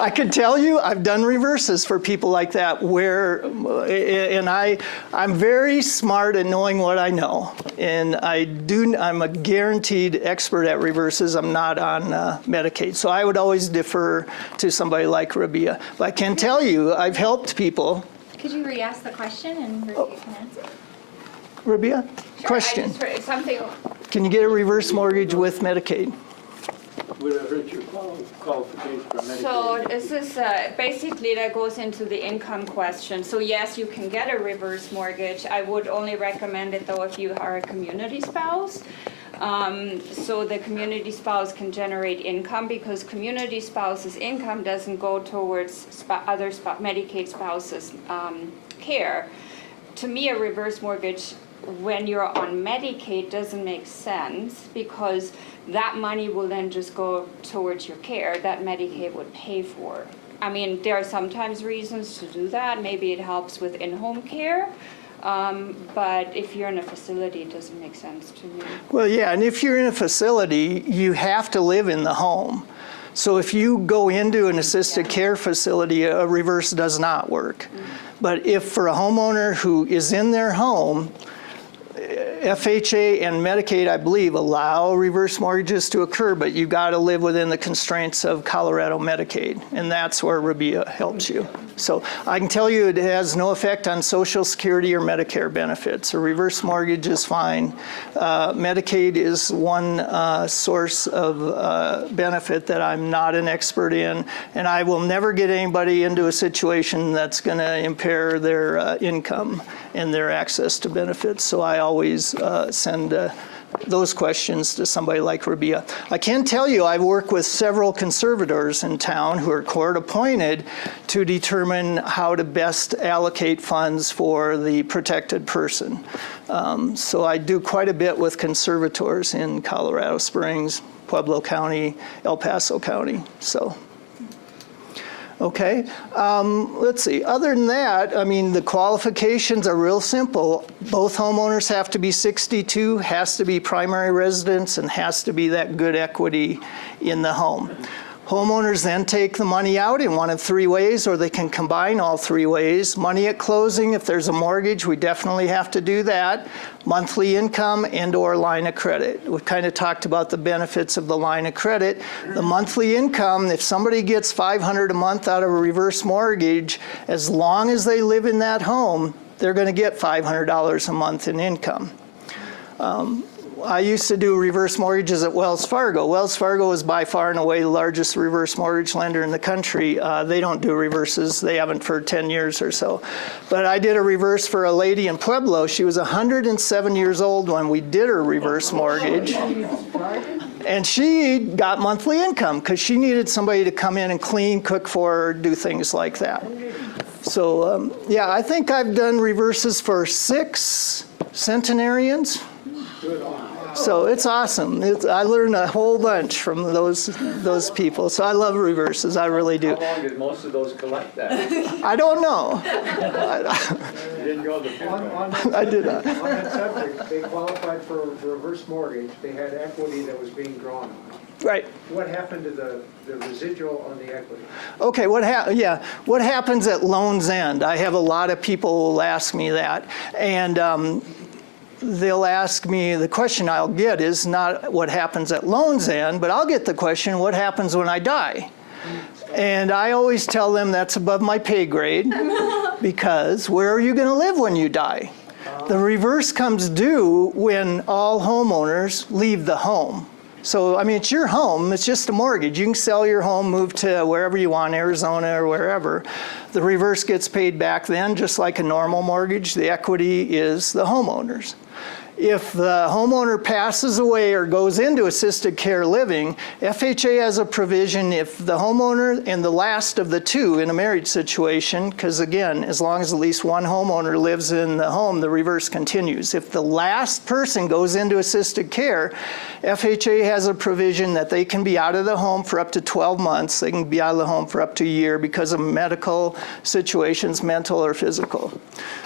I can tell you, I've done reverses for people like that where, and I'm very smart at knowing what I know. And I'm a guaranteed expert at reverses. I'm not on Medicaid. So I would always defer to somebody like Rabia. But I can tell you, I've helped people. Could you re-ask the question and Rabia can answer? Rabia, Sure, question. I just heard something. Can you get a reverse mortgage with Medicaid? Would it hurt your qualification for Medicaid? So this is basically that goes into the income question. So yes, you can get a reverse mortgage. I would only recommend it though if you are a community spouse. So the community spouse can generate income because community spouse's income doesn't go towards other Medicaid spouses' care. To me, a reverse mortgage when you're on Medicaid doesn't make sense because that money will then just go towards your care that Medicaid would pay for. I mean, there are sometimes reasons to do that. Maybe it helps with in-home care. But if you're in a facility, it doesn't make sense to me. Well, yeah, and if you're in a facility, you have to live in the home. So if you go into an assisted care facility, a reverse does not work. But if for a homeowner who is in their home, FHA and Medicaid, I believe, allow reverse mortgages to occur, but you got to live within the constraints of Colorado Medicaid, and that's where Rabia helps you. So I can tell you it has no effect on Social Security or Medicare benefits. A reverse mortgage is fine. Medicaid is one source of benefit that I'm not an expert in, and I will never get anybody into a situation that's going to impair their income and their access to benefits. So I always send those questions to somebody like Rabia. I can tell you I've worked with several conservators in town who are court appointed to determine how to best allocate funds for the protected person. So I do quite a bit with conservators in Colorado Springs, Pueblo County, El Paso County. So Okay, let's see. Other than that, I mean, the qualifications are real simple. Both homeowners have to be 62, has to be primary residence, and has to be that good equity in the home. Homeowners then take the money out in one of three ways, or they can combine all three ways. Money at closing, if there's a mortgage, we definitely have to do that. Monthly income and/or line of credit. We kind of talked about the benefits of the line of credit. The monthly income, if somebody gets $500 a month out of a reverse mortgage, as long as they live in that home, they're going to get $500 a month in income. I used to do reverse mortgages at Wells Fargo. Wells Fargo is by far and away the largest reverse mortgage lender in the country. They don't do reverses. They haven't for 10 years or so. But I did a reverse for a lady in Pueblo. She was 107 years old when we did her reverse mortgage. And she got monthly income because she needed somebody to come in and clean, cook for her, do things like that. So, yeah, I think I've done reverses for 6 centenarians. So it's awesome. I learned a whole bunch from those people. So I love reverses. I really do. How long did most of those collect that? I don't know. You didn't go to the funeral. I did not. On that subject, they qualified for a reverse mortgage. They had equity that was being drawn on. Right. What happened to the residual on the equity? Okay, what happens at loan's end? I have a lot of people who will ask me that. And they'll ask me, the question I'll get is not what happens at loan's end, but I'll get the question, what happens when I die? And I always tell them that's above my pay grade, because where are you going to live when you die? The reverse comes due when all homeowners leave the home. So, I mean, it's your home, it's just a mortgage. You can sell your home, move to wherever you want, Arizona or wherever. The reverse gets paid back then, just like a normal mortgage. The equity is the homeowner's. If the homeowner passes away or goes into assisted care living, FHA has a provision if the homeowner and the last of the two in a marriage situation, because again, as long as at least one homeowner lives in the home, the reverse continues. If the last person goes into assisted care, FHA has a provision that they can be out of the home for up to 12 months. They can be out of the home for up to a year because of medical situations, mental or physical.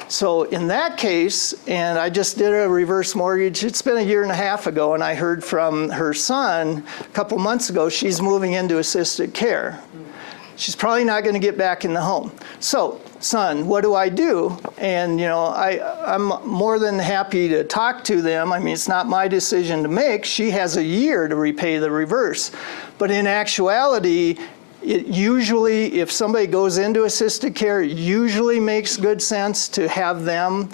So in that case, and I just did a reverse mortgage, it's been 1.5 years ago, and I heard from her son a couple months ago, she's moving into assisted care. She's probably not going to get back in the home. So, son, what do I do? And, you know, I'm more than happy to talk to them. I mean, it's not my decision to make. She has a year to repay the reverse. But in actuality, it usually, if somebody goes into assisted care, it usually makes good sense to have them,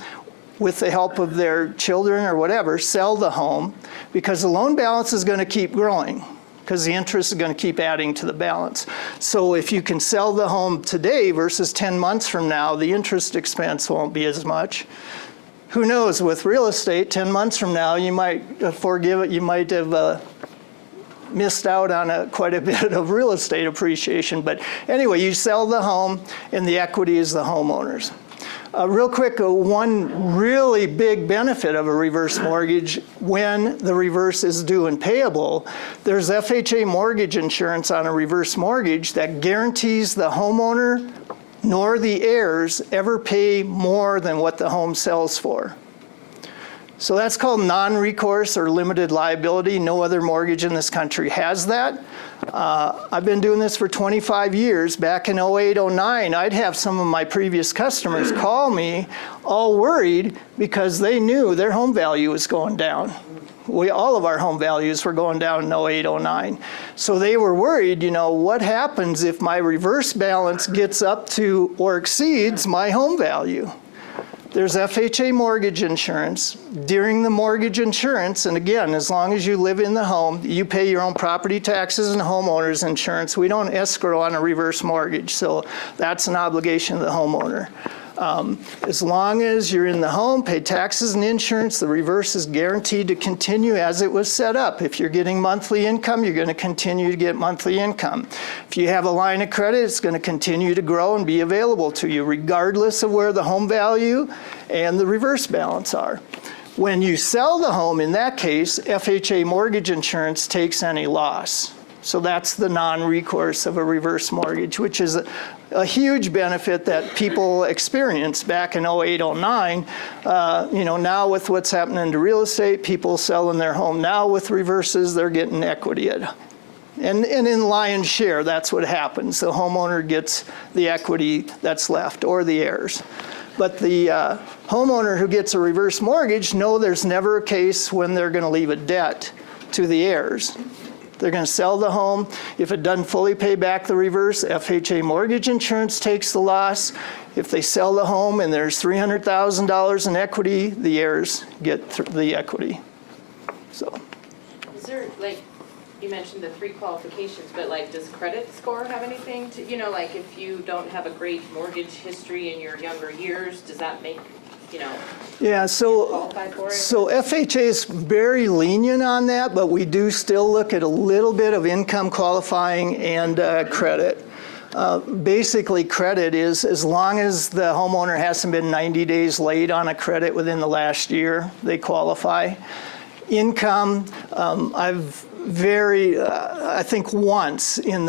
with the help of their children or whatever, sell the home, because the loan balance is going to keep growing, because the interest is going to keep adding to the balance. So if you can sell the home today versus 10 months from now, the interest expense won't be as much. Who knows, with real estate, 10 months from now, you might forgive it, you might have missed out on quite a bit of real estate appreciation. But anyway, you sell the home and the equity is the homeowner's. Real quick, one really big benefit of a reverse mortgage when the reverse is due and payable, there's FHA mortgage insurance on a reverse mortgage that guarantees the homeowner nor the heirs ever pay more than what the home sells for. So that's called non-recourse or limited liability. No other mortgage in this country has that. I've been doing this for 25 years. Back in 08, 09, I'd have some of my previous customers call me all worried because they knew their home value was going down. All of our home values were going down in 08, 09. So they were worried, you know, what happens if my reverse balance gets up to or exceeds my home value? There's FHA mortgage insurance. During the mortgage insurance, and again, as long as you live in the home, you pay your own property taxes and homeowner's insurance. We don't escrow on a reverse mortgage, so that's an obligation of the homeowner. As long as you're in the home, pay taxes and insurance, the reverse is guaranteed to continue as it was set up. If you're getting monthly income, you're going to continue to get monthly income. If you have a line of credit, it's going to continue to grow and be available to you, regardless of where the home value and the reverse balance are. When you sell the home, in that case, FHA mortgage insurance takes any loss. So that's the non-recourse of a reverse mortgage, which is a huge benefit that people experienced back in 08, 09. Now with what's happening to real estate, people selling their home now with reverses, they're getting equity. And in lion's share, that's what happens. The homeowner gets the equity that's left, or the heirs. But the homeowner who gets a reverse mortgage, there's never a case when they're going to leave a debt to the heirs. They're going to sell the home. If it doesn't fully pay back the reverse, FHA mortgage insurance takes the loss. If they sell the home and there's $300,000 in equity, the heirs get the equity. So. Is there, you mentioned the 3 qualifications, but does credit score have anything to, if you don't have a great mortgage history in your younger years, does that make, Yeah, so FHA is very lenient on that, but we do still look at a little bit of income qualifying and credit. Basically, credit is as long as the homeowner hasn't been 90 days late on a credit within the last year, they qualify. Income, I think once and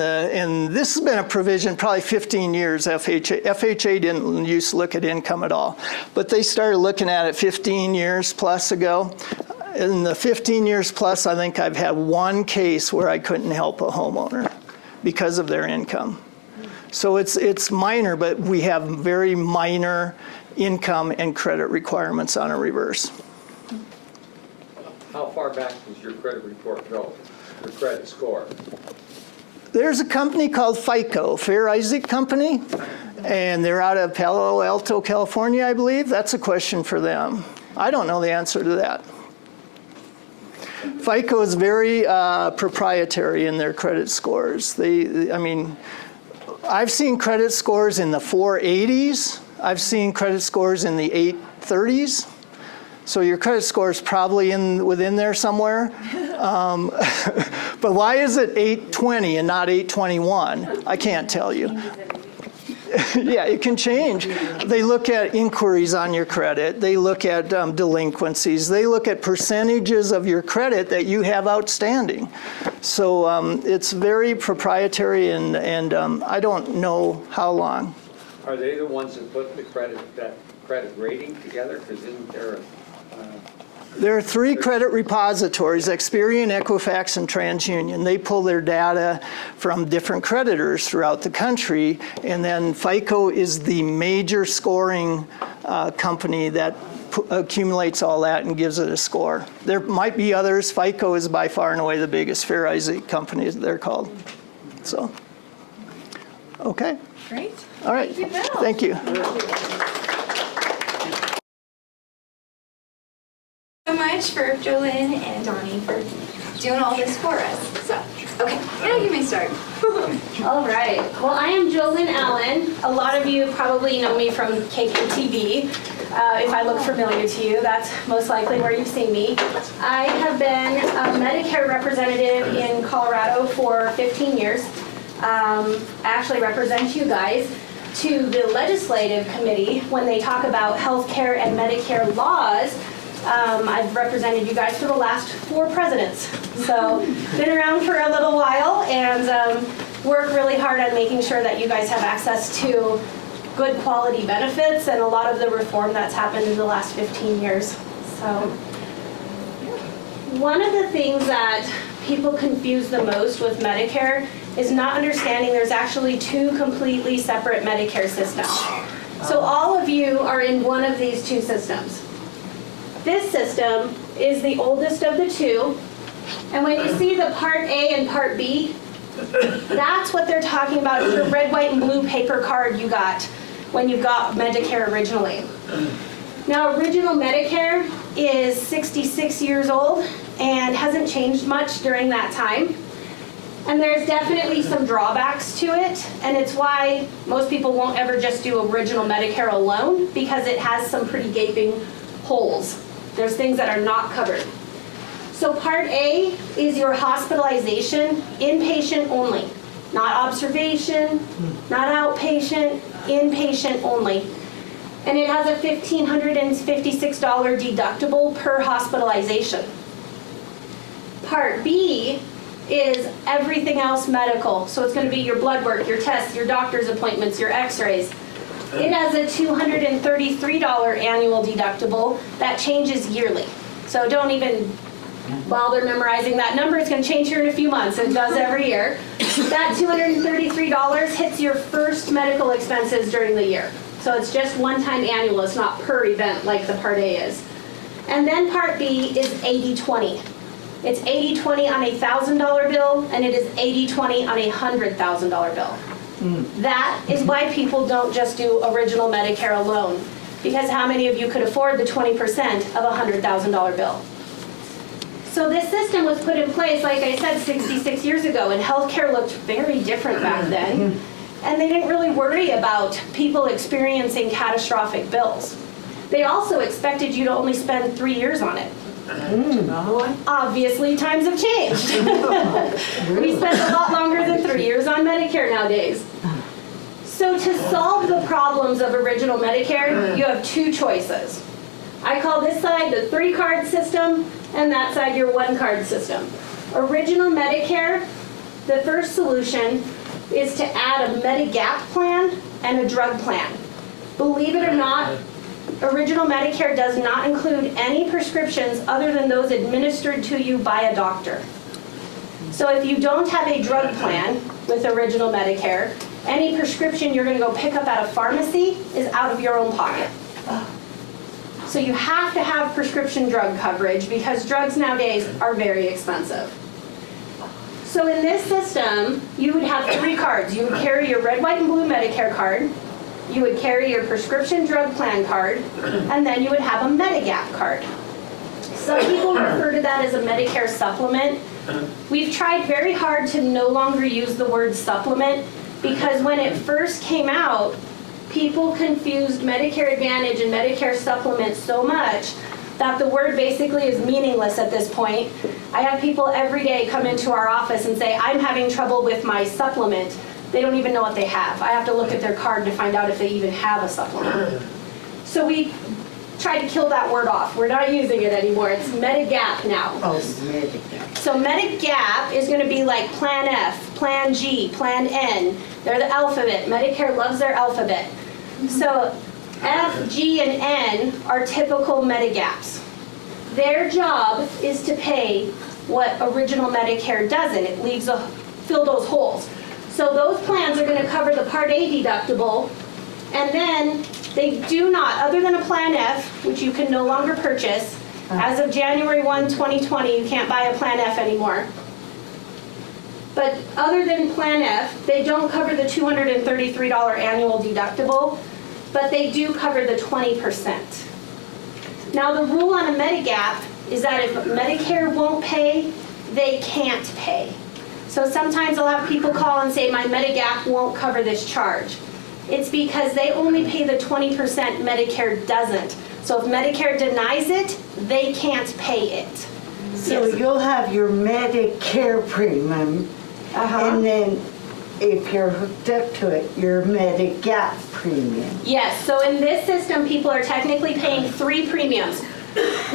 this has been a provision probably 15 years. FHA didn't used to look at income at all, but they started looking at it 15 years plus ago. In the 15 years plus, I think I've had one case where I couldn't help a homeowner because of their income. So it's minor, but we have very minor income and credit requirements on a reverse. How far back does your credit report go, your credit score? There's a company called FICO, Fair Isaac Company, and they're out of Palo Alto, California, I believe. That's a question for them. I don't know the answer to that. FICO is very proprietary in their credit scores. I've seen credit scores in the 480s. I've seen credit scores in the 830s. So your credit score is probably within there somewhere. But why is it 820 and not 821? I can't tell you. Yeah, it can change. They look at inquiries on your credit. They look at delinquencies. They look at percentages of your credit that you have outstanding. So it's very proprietary, and I don't know how long. Are they the ones that put that credit rating together? Because isn't there There are 3 credit repositories, Experian, Equifax, and TransUnion. They pull their data from different creditors throughout the country, and then FICO is the major scoring company that accumulates all that and gives it a score. There might be others. FICO is by far and away the biggest. Fair Isaac Company, they're called. So, okay. Great. All right. Thank you, Bill. Thank you. So much for Jolynn and Donnie for doing all this for us. So, okay, now you may start. All right. Well, I am Jolynn Allen. A lot of you probably know me from KKTV. If I look familiar to you, that's most likely where you've seen me. I have been a Medicare representative in Colorado for 15 years. I actually represent you guys to the legislative committee when they talk about health care and Medicare laws. I've represented you guys for the last 4 presidents. So been around for a little while and work really hard on making sure that you guys have access to good quality benefits and a lot of the reform that's happened in the last 15 years. So one of the things that people confuse the most with Medicare is not understanding there's actually 2 completely separate Medicare systems. So all of you are in one of these 2 systems. This system is the oldest of the 2, and when you see the Part A and Part B, that's what they're talking about. It's the red, white, and blue paper card you got when you got Medicare originally. Now, original Medicare is 66 years old and hasn't changed much during that time. And there's definitely some drawbacks to it, and it's why most people won't ever just do original Medicare alone, because it has some pretty gaping holes. There's things that are not covered. So Part A is your hospitalization, inpatient only. Not observation, not outpatient, inpatient only. And it has a $1,556 deductible per hospitalization. Part B is everything else medical. So it's going to be your blood work, your tests, your doctor's appointments, your x-rays. It has a $233 annual deductible that changes yearly. So don't even bother memorizing that number. It's going to change here in a few months. It does every year. That $233 hits your first medical expenses during the year. So it's just one-time annual. It's not per event like the Part A is. And then Part B is 80/20. It's 80/20 on a $1,000 bill, and it is 80/20 on a $100,000 bill. That is why people don't just do original Medicare alone. Because how many of you could afford the 20% of a $100,000 bill? So this system was put in place, like I said, 66 years ago, and healthcare looked very different back then. And they didn't really worry about people experiencing catastrophic bills. They also expected you to only spend 3 years on it. Obviously, times have changed. We spend a lot longer than 3 years on Medicare nowadays. So to solve the problems of original Medicare, you have two choices. I call this side the 3-card system, and that side your 1-card system. Original Medicare, the first solution is to add a Medigap plan and a drug plan. Believe it or not, original Medicare does not include any prescriptions other than those administered to you by a doctor. So if you don't have a drug plan with original Medicare, any prescription you're going to go pick up at a pharmacy is out of your own pocket. So you have to have prescription drug coverage because drugs nowadays are very expensive. So in this system, you would have 3 cards. You would carry your red, white, and blue Medicare card. You would carry your prescription drug plan card, and then you would have a Medigap card. Some people refer to that as a Medicare supplement. We've tried very hard to no longer use the word supplement because when it first came out, people confused Medicare Advantage and Medicare supplement so much that the word basically is meaningless at this point. I have people every day come into our office and say, I'm having trouble with my supplement. They don't even know what they have. I have to look at their card to find out if they even have a supplement. So we tried to kill that word off. We're not using it anymore. It's Medigap now. Oh, Medigap. So Medigap is going to be like Plan F, Plan G, Plan N. They're the alphabet. Medicare loves their alphabet. So F, G, and N are typical Medigaps. Their job is to pay what original Medicare doesn't. It leaves fill those holes. So those plans are going to cover the Part A deductible, and then they do not, other than a Plan F, which you can no longer purchase, as of January 1, 2020, you can't buy a Plan F anymore. But other than Plan F, they don't cover the $233 annual deductible, but they do cover the 20%. Now the rule on a Medigap is that if Medicare won't pay, they can't pay. So sometimes I'll have people call and say, my Medigap won't cover this charge. It's because they only pay the 20% Medicare doesn't. So if Medicare denies it, they can't pay it. So you'll have your Medicare premium, and then if you're hooked up to it, your Medigap premium. Yes, so in this system, people are technically paying 3 premiums.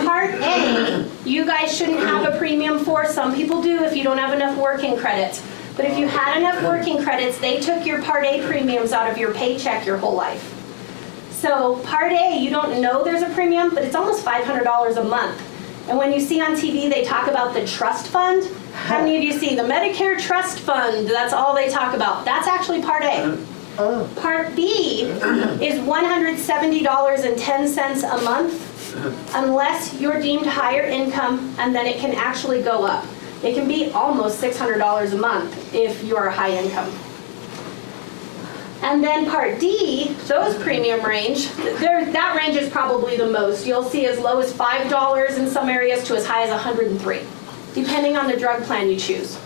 Part A, you guys shouldn't have a premium for. Some people do if you don't have enough working credits. But if you had enough working credits, they took your Part A premiums out of your paycheck your whole life. So Part A, you don't know there's a premium, but it's almost $500 a month. And when you see on TV, they talk about the trust fund. How many of you see the Medicare trust fund? That's all they talk about. That's actually Part A. Oh. Part B is $170.10 a month unless you're deemed higher income, and then it can actually go up. It can be almost $600 a month if you're a high income. And then Part D, those premium range, that range is probably the most. You'll see as low as $5 in some areas to as high as $103, depending on the drug plan you choose.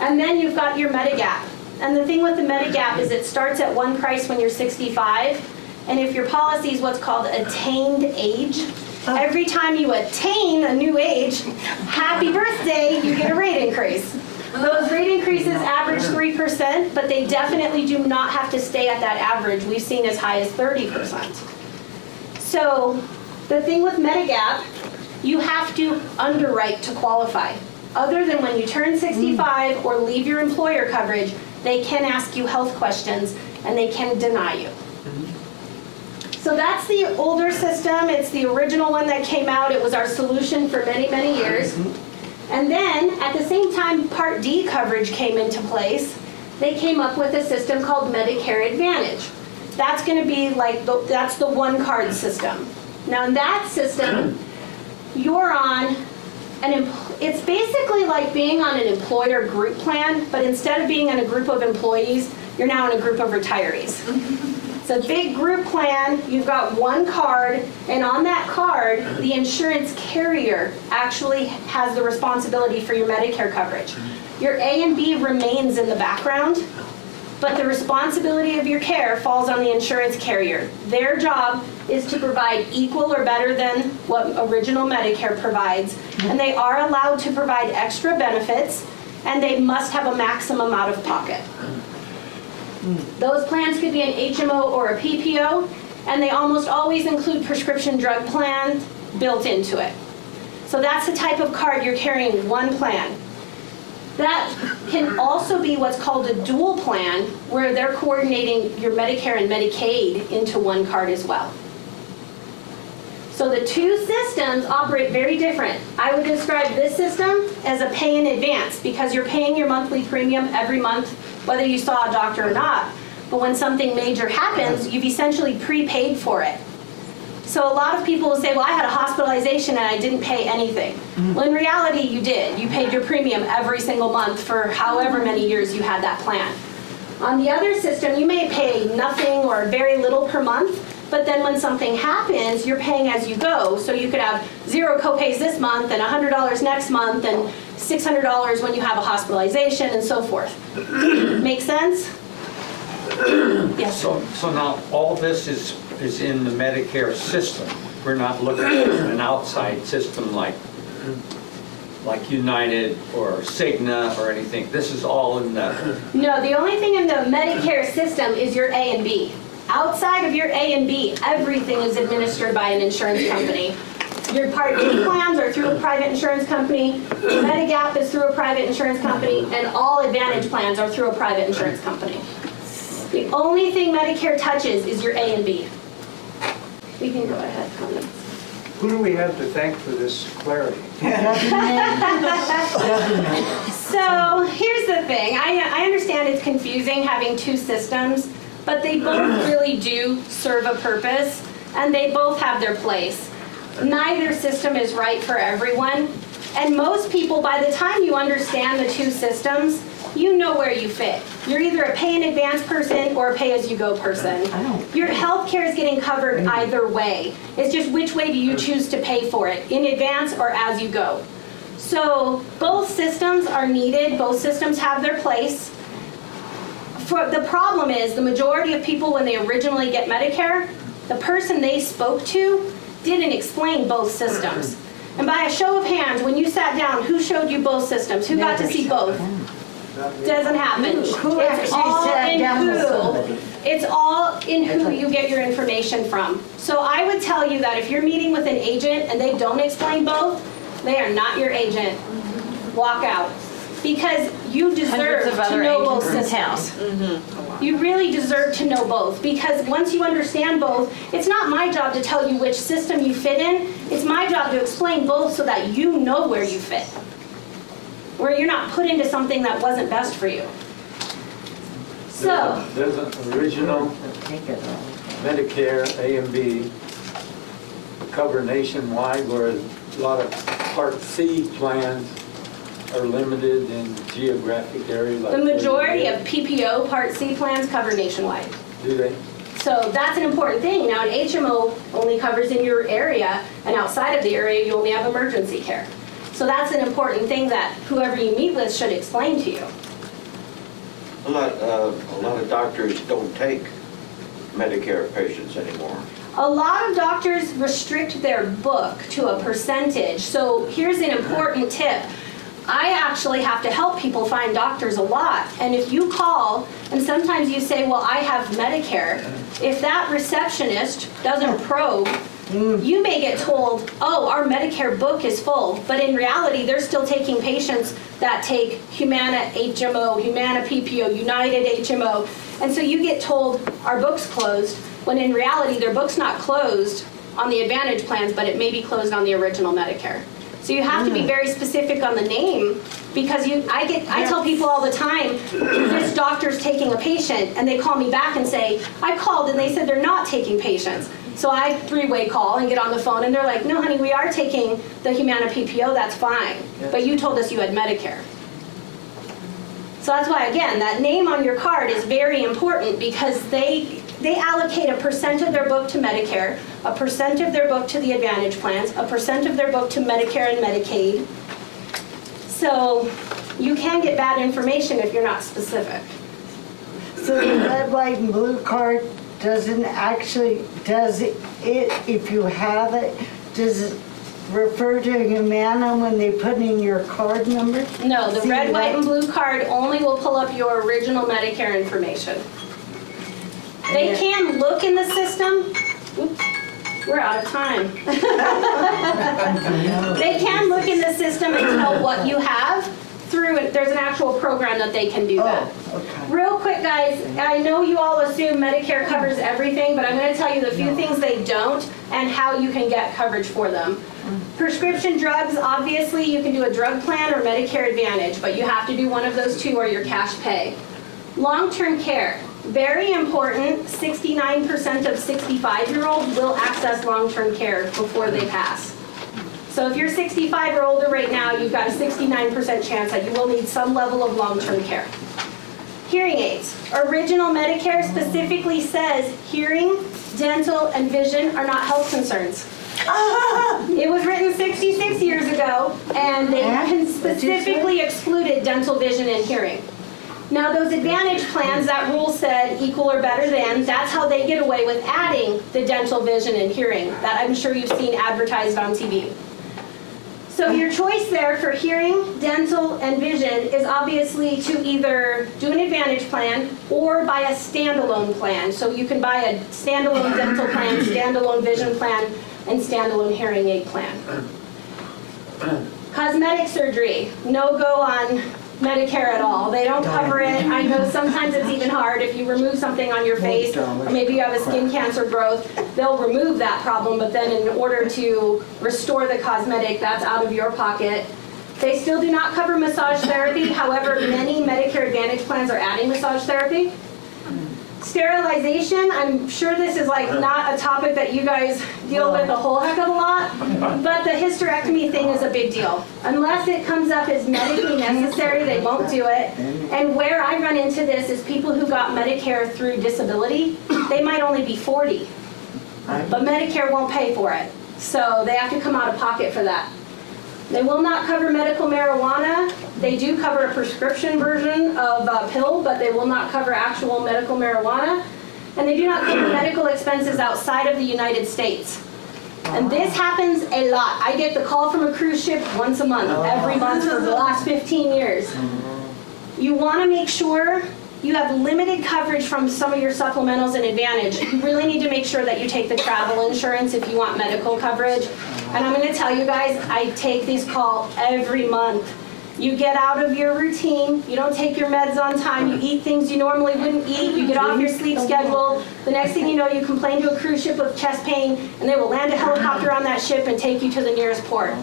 And then you've got your Medigap. And the thing with the Medigap is it starts at one price when you're 65, and if your policy is what's called attained age, every time you attain a new age, happy birthday, you get a rate increase. Those rate increases average 3%, but they definitely do not have to stay at that average. We've seen as high as 30%. So the thing with Medigap, you have to underwrite to qualify. other than when you turn 65 or leave your employer coverage, they can ask you health questions and they can deny you. So that's the older system. It's the original one that came out. It was our solution for many, many years. And then at the same time Part D coverage came into place, they came up with a system called Medicare Advantage. That's going to be like, that's the one card system. Now in that system, you're on it's basically like being on an employer group plan, but instead of being in a group of employees, you're now in a group of retirees. It's a big group plan, you've got one card, and on that card, the insurance carrier actually has the responsibility for your Medicare coverage. Your A and B remains in the background, but the responsibility of your care falls on the insurance carrier. Their job is to provide equal or better than what original Medicare provides, and they are allowed to provide extra benefits, and they must have a maximum out of pocket. Those plans could be an HMO or a PPO, and they almost always include prescription drug plans built into it. So that's the type of card you're carrying, one plan. That can also be what's called a dual plan, where they're coordinating your Medicare and Medicaid into one card as well. So the two systems operate very different. I would describe this system as a pay in advance, because you're paying your monthly premium every month, whether you saw a doctor or not. But when something major happens, you've essentially prepaid for it. So a lot of people will say, well, I had a hospitalization and I didn't pay anything. Well, in reality, you did. You paid your premium every single month for however many years you had that plan. On the other system, you may pay nothing or very little per month, but then when something happens, you're paying as you go. So you could have 0 copays this month and $100 next month and $600 when you have a hospitalization and so forth. Make sense? Yes. So now all this is in the Medicare system. We're not looking at an outside system like United or Cigna or anything. This is all in the... No, the only thing in the Medicare system is your A and B. Outside of your A and B, everything is administered by an insurance company. Your Part D plans are through a private insurance company, Medigap is through a private insurance company, and all Advantage plans are through a private insurance company. The only thing Medicare touches is your A and B. We can go ahead, comments. Who do we have to thank for this clarity? So here's the thing. I understand it's confusing having two systems, but they both really do serve a purpose, and they both have their place. Neither system is right for everyone, and most people, by the time you understand the two systems, you know where you fit. You're either a pay in advance person or a pay as you go person. Your health care is getting covered either way. It's just which way do you choose to pay for it, in advance or as you go. So both systems are needed, both systems have their place. The problem is the majority of people, when they originally get Medicare, the person they spoke to didn't explain both systems. And by a show of hands, when you sat down, who showed you both systems? Who got to see both? Doesn't happen. Who actually sat down with somebody? It's all in who you get your information from. So I would tell you that if you're meeting with an agent and they don't explain both, they are not your agent. Walk out. Because you deserve to know both systems. You really deserve to know both, because once you understand both, it's not my job to tell you which system you fit in. It's my job to explain both so that you know where you fit, where you're not put into something that wasn't best for you. So There's an original Medicare A and B cover nationwide, where a lot of Part C plans are limited in geographic areas. Like the majority of PPO Part C plans cover nationwide. Do they? So that's an important thing. Now, an HMO only covers in your area, and outside of the area, you only have emergency care. So that's an important thing that whoever you meet with should explain to you. A lot of doctors don't take Medicare patients anymore. A lot of doctors restrict their book to a percentage. So here's an important tip. I actually have to help people find doctors a lot. And if you call and sometimes you say, well, I have Medicare, if that receptionist doesn't probe, You may get told, oh, our Medicare book is full, but in reality, they're still taking patients that take Humana HMO, Humana PPO, United HMO. And so you get told our book's closed, when in reality, their book's not closed on the Advantage plans, but it may be closed on the original Medicare. So you have to be very specific on the name, because I tell people all the time, this doctor's taking a patient, and they call me back and say, I called and they said they're not taking patients. So I three-way call and get on the phone, and they're like, no, honey, we are taking the Humana PPO, that's fine. But you told us you had Medicare. So that's why, again, that name on your card is very important, because they allocate a percent of their book to Medicare, a percent of their book to the Advantage plans, a percent of their book to Medicare and Medicaid. So you can get bad information if you're not specific. So the red, white, and blue card doesn't actually, does it, if you have it, does it refer to Humana when they put in your card number? No, the red, white, and blue card only will pull up your original Medicare information. They can look in the system. Oops, we're out of time. They can look in the system and tell what you have through it. There's an actual program that they can do that. Oh, okay. Real quick, guys, I know you all assume Medicare covers everything, but I'm going to tell you the few things they don't and how you can get coverage for them. Prescription drugs, obviously, you can do a drug plan or Medicare Advantage, but you have to do one of those two or your cash pay. Long-term care. Very important, 69% of 65-year-olds will access long-term care before they pass. So if you're 65 or older right now, you've got a 69% chance that you will need some level of long-term care. Hearing aids. Original Medicare specifically says hearing, dental, and vision are not health concerns. It was written 66 years ago, and they specifically excluded dental, vision, and hearing. Now those Advantage plans, that rule said equal or better than, that's how they get away with adding the dental, vision, and hearing that I'm sure you've seen advertised on TV. So your choice there for hearing, dental, and vision is obviously to either do an Advantage plan or buy a standalone plan. So you can buy a standalone dental plan, standalone vision plan, and standalone hearing aid plan. Cosmetic surgery, no go on Medicare at all. They don't cover it. I know sometimes it's even hard if you remove something on your face, or maybe you have a skin cancer growth, they'll remove that problem, but then in order to restore the cosmetic, that's out of your pocket. They still do not cover massage therapy. However, many Medicare Advantage plans are adding massage therapy. Sterilization, I'm sure this is like not a topic that you guys deal with a whole heck of a lot, but the hysterectomy thing is a big deal. Unless it comes up as medically necessary, they won't do it. And where I run into this is people who got Medicare through disability, they might only be 40, but Medicare won't pay for it. So they have to come out of pocket for that. They will not cover medical marijuana. They do cover a prescription version of a pill, but they will not cover actual medical marijuana. And they do not cover medical expenses outside of the United States. And this happens a lot. I get the call from a cruise ship once a month, every month for the last 15 years. You want to make sure you have limited coverage from some of your supplementals and Advantage. You really need to make sure that you take the travel insurance if you want medical coverage. And I'm going to tell you guys, I take these calls every month. You get out of your routine, you don't take your meds on time, you eat things you normally wouldn't eat, you get off your sleep schedule. The next thing you know, you complain to a cruise ship with chest pain, and they will land a helicopter on that ship and take you to the nearest port.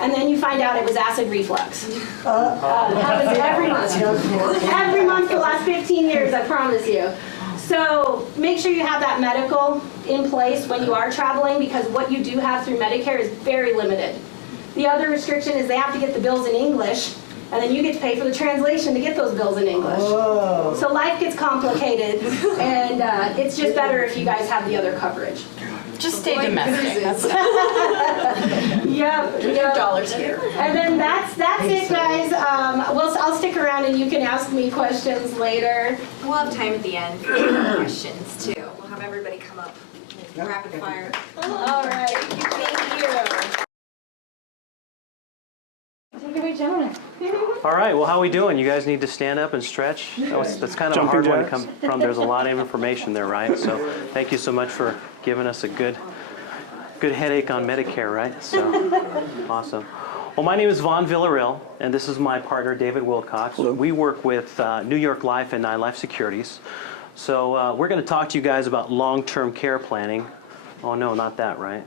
And then you find out it was acid reflux. It happens every month. Every month for the last 15 years, I promise you. So make sure you have that medical in place when you are traveling, because what you do have through Medicare is very limited. The other restriction is they have to get the bills in English, and then you get to pay for the translation to get those bills in English. Oh. So life gets complicated, and it's just better if you guys have the other coverage. Just stay domestic. Yep. Dollars here. And then that's it, guys. I'll stick around and you can ask me questions later. We'll have time at the end for questions too. We'll have everybody come up with rapid fire. All right. Thank you. Take it away, gentlemen. All right, well, how are we doing? You guys need to stand up and stretch? That's kind of a hard one to come from. There's a lot of information there, right? So thank you so much for giving us a good Good headache on Medicare, right? So, awesome. Well, my name is Vaughn Villarreal, and this is my partner, David Wilcox. Hello. We work with New York Life and Nine Life Securities. So we're going to talk to you guys about long-term care planning. Oh, no, not that, right?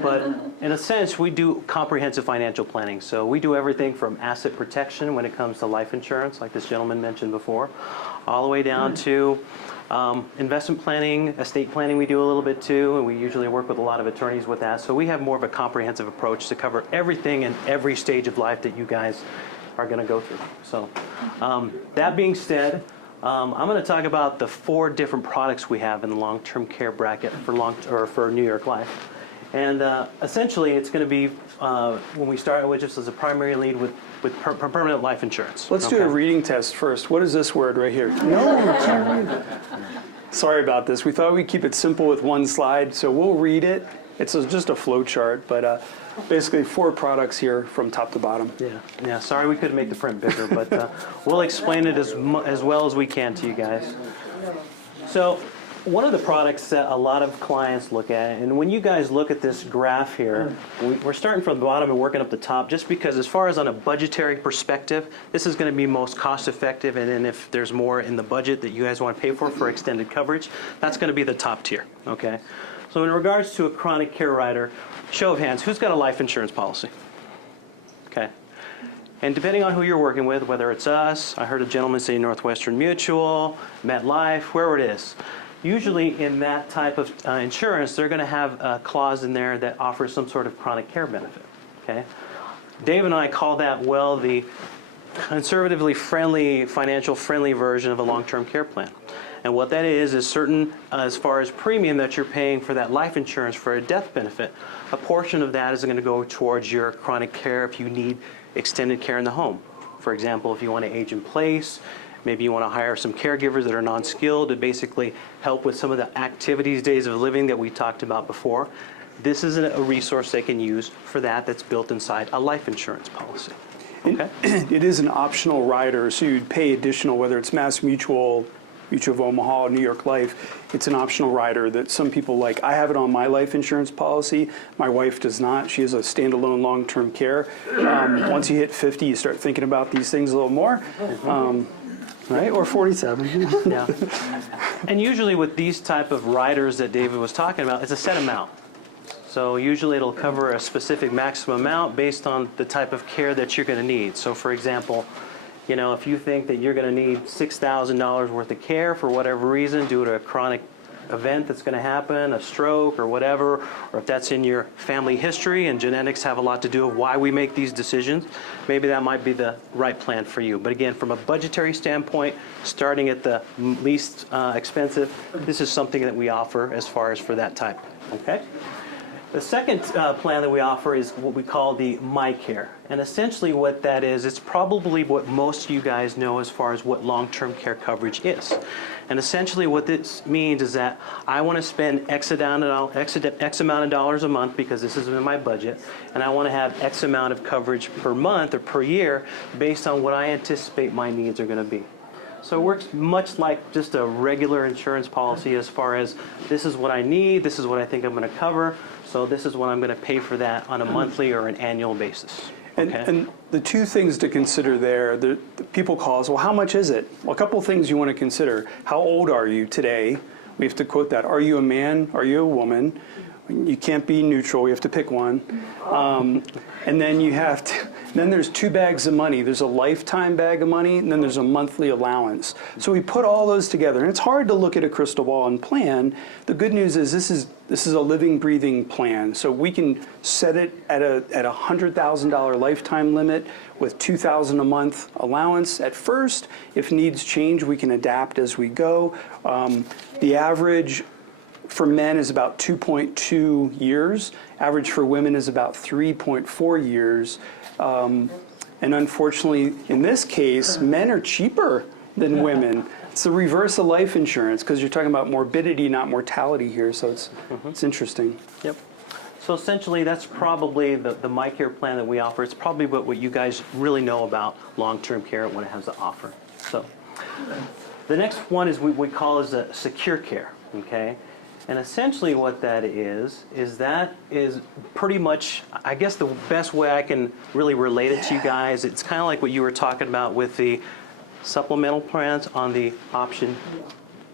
But in a sense, we do comprehensive financial planning. So we do everything from asset protection when it comes to life insurance, like this gentleman mentioned before, all the way down to investment planning, estate planning we do a little bit too, and we usually work with a lot of attorneys with that. So we have more of a comprehensive approach to cover everything in every stage of life that you guys are going to go through. So that being said, I'm going to talk about the 4 different products we have in the long-term care bracket for New York Life. And essentially, it's going to be, when we start with just as a primary lead with permanent life insurance. Let's do a reading test first. What is this word right here? No, you can't read it. Sorry about this. We thought we'd keep it simple with one slide, so we'll read it. It's just a flow chart, but basically 4 products here from top to bottom. Yeah. Sorry we couldn't make the print bigger, but we'll explain it as well as we can to you guys. So one of the products that a lot of clients look at, and when you guys look at this graph here, we're starting from the bottom and working up the top just because as far as on a budgetary perspective, this is going to be most cost effective, and then if there's more in the budget that you guys want to pay for extended coverage, that's going to be the top tier, okay? So in regards to a chronic care rider, show of hands, who's got a life insurance policy? Okay. And depending on who you're working with, whether it's us, I heard a gentleman say Northwestern Mutual, MetLife, wherever it is, usually in that type of insurance, they're going to have a clause in there that offers some sort of chronic care benefit, okay? Dave and I call that, well, the conservatively friendly, financial friendly version of a long-term care plan. And what that is certain, as far as premium that you're paying for that life insurance for a death benefit, a portion of that is going to go towards your chronic care if you need extended care in the home. For example, if you want to age in place, maybe you want to hire some caregivers that are non-skilled to basically help with some of the activities, days of living that we talked about before. This is a resource they can use for that that's built inside a life insurance policy. Okay? It is an optional rider, so you'd pay additional, whether it's Mass Mutual, Mutual of Omaha, New York Life. It's an optional rider that some people like. I have it on my life insurance policy. My wife does not. She has a standalone long-term care. Once you hit 50, you start thinking about these things a little more. Right, or 47. Yeah. And usually with these type of riders that David was talking about, it's a set amount. So usually it'll cover a specific maximum amount based on the type of care that you're going to need. So for example, you know, if you think that you're going to need $6,000 worth of care for whatever reason due to a chronic event that's going to happen, a stroke or whatever, or if that's in your family history, and genetics have a lot to do with why we make these decisions, maybe that might be the right plan for you. But again, from a budgetary standpoint, starting at the least expensive, this is something that we offer as far as for that type. Okay? The second plan that we offer is what we call the MyCare. And essentially what that is, it's probably what most of you guys know as far as what long-term care coverage is. And essentially what this means is that I want to spend X amount of dollars a month because this is in my budget, and I want to have X amount of coverage per month or per year based on what I anticipate my needs are going to be. So it works much like just a regular insurance policy as far as this is what I need, this is what I think I'm going to cover, so this is what I'm going to pay for that on a monthly or an annual basis. Okay? And the 2 things to consider there, the people call us, well, how much is it? Well, a couple of things you want to consider. How old are you today? We have to quote that. Are you a man? Are you a woman? You can't be neutral. You have to pick one. And then you have to, then there's 2 bags of money. There's a lifetime bag of money, and then there's a monthly allowance. So we put all those together, and it's hard to look at a crystal ball and plan. The good news is this is a living, breathing plan. So we can set it at a $100,000 lifetime limit with $2,000 a month allowance at first. If needs change, we can adapt as we go. The average for men is about 2.2 years. Average for women is about 3.4 years. And unfortunately, in this case, men are cheaper than women. It's the reverse of life insurance because you're talking about morbidity, not mortality here. So it's interesting. Yep. So essentially, that's probably the MyCare plan that we offer. It's probably what you guys really know about long-term care and what it has to offer. So the next one is we call is a secure care. Okay. And essentially what that is that is pretty much, I guess the best way I can really relate it to you guys, it's kind of like what you were talking about with the supplemental plans on the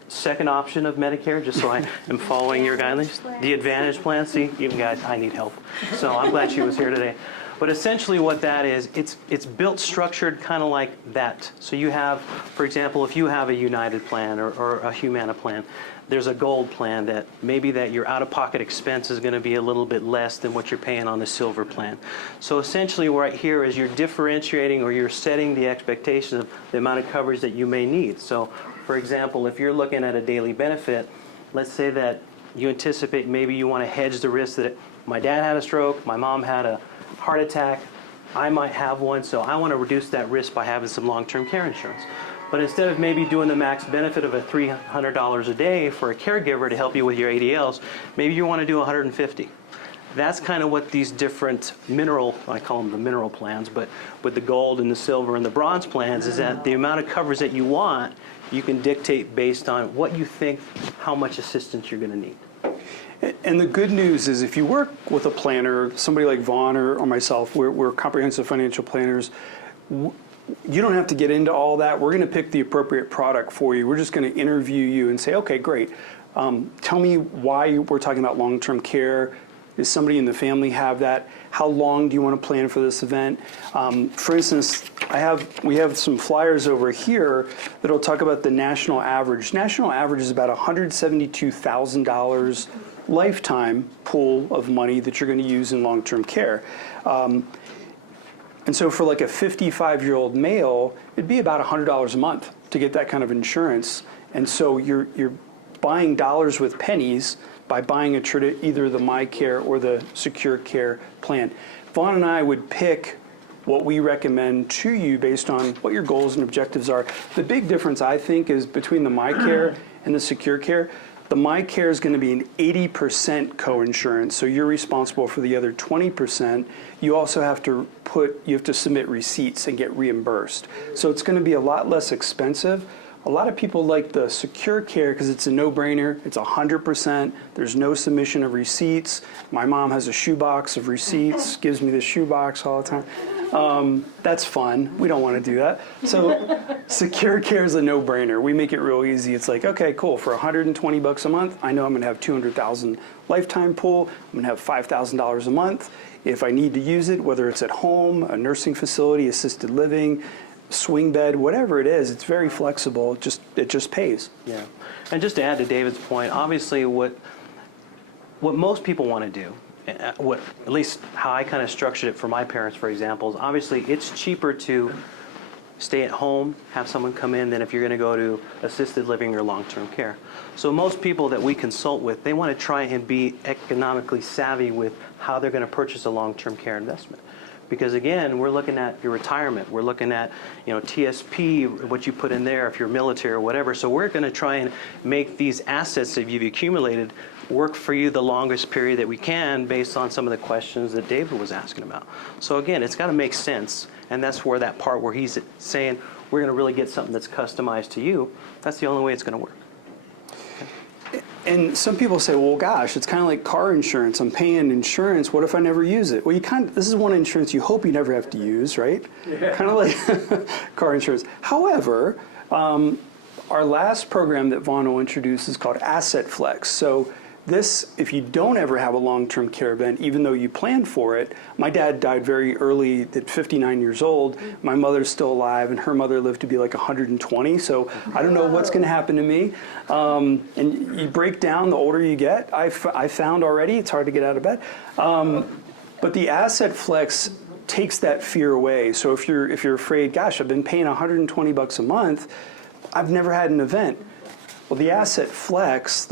second option of Medicare, just so I am following your guidelines. The Advantage plan, see, you guys, I need help. So I'm glad she was here today. But essentially what that is, it's built structured kind of like that. So you have, for example, if you have a United plan or a Humana plan, there's a gold plan that maybe that your out-of-pocket expense is going to be a little bit less than what you're paying on the silver plan. So essentially right here is you're differentiating or you're setting the expectation of the amount of coverage that you may need. So for example, if you're looking at a daily benefit, let's say that you anticipate maybe you want to hedge the risk that my dad had a stroke, my mom had a heart attack, I might have one, so I want to reduce that risk by having some long-term care insurance. But instead of maybe doing the max benefit of a $300 a day for a caregiver to help you with your ADLs, maybe you want to do $150. That's kind of what these different mineral, I call them the mineral plans, but with the gold and the silver and the bronze plans is that the amount of coverage that you want, you can dictate based on what you think, how much assistance you're going to need. And the good news is if you work with a planner, somebody like Vaughn or myself, we're comprehensive financial planners, you don't have to get into all that. We're going to pick the appropriate product for you. We're just going to interview you and say, okay, great. Tell me why we're talking about long-term care. Does somebody in the family have that? How long do you want to plan for this event? For instance, we have some flyers over here that'll talk about the national average. National average is about $172,000 lifetime pool of money that you're going to use in long-term care. And so for like a 55-year-old male, it'd be about $100 a month to get that kind of insurance. And so you're buying dollars with pennies by buying either the MyCare or the Secure Care plan. Vaughn and I would pick what we recommend to you based on what your goals and objectives are. The big difference, I think, is between the MyCare and the Secure Care. The MyCare is going to be an 80% coinsurance, so you're responsible for the other 20%. You also have to submit receipts and get reimbursed. So it's going to be a lot less expensive. A lot of people like the Secure Care because it's a no-brainer. It's 100%. There's no submission of receipts. My mom has a shoebox of receipts, gives me the shoebox all the time. That's fun. We don't want to do that. So Secure Care is a no-brainer. We make it real easy. It's like, okay, cool. For $120 a month, I know I'm going to have $200,000 lifetime pool. I'm going to have $5,000 a month. If I need to use it, whether it's at home, a nursing facility, assisted living, swing bed, whatever it is, it's very flexible. It just pays. Yeah. And just to add to David's point, obviously what most people want to do, at least how I kind of structured it for my parents, for example, is obviously it's cheaper to stay at home, have someone come in than if you're going to go to assisted living or long-term care. So most people that we consult with, they want to try and be economically savvy with how they're going to purchase a long-term care investment. Because again, we're looking at your retirement. We're looking at, TSP, what you put in there if you're military or whatever. So we're going to try and make these assets that you've accumulated work for you the longest period that we can based on some of the questions that David was asking about. So again, it's got to make sense. And that's where that part where he's saying, we're going to really get something that's customized to you. That's the only way it's going to work. And some people say, well, gosh, it's kind of like car insurance. I'm paying insurance. What if I never use it? Well, this is one insurance you hope you never have to use, right? Yeah. Kind of like car insurance. However, our last program that Vaughn will introduce is called Asset Flex. So this, if you don't ever have a long-term care event, even though you plan for it, my dad died very early at 59 years old. My mother's still alive, and her mother lived to be like 120, so I don't know what's going to happen to me. And you break down the older you get. I found already it's hard to get out of bed. But the Asset Flex takes that fear away. So if you're afraid, gosh, I've been paying $120 a month, I've never had an event. Well, the Asset Flex,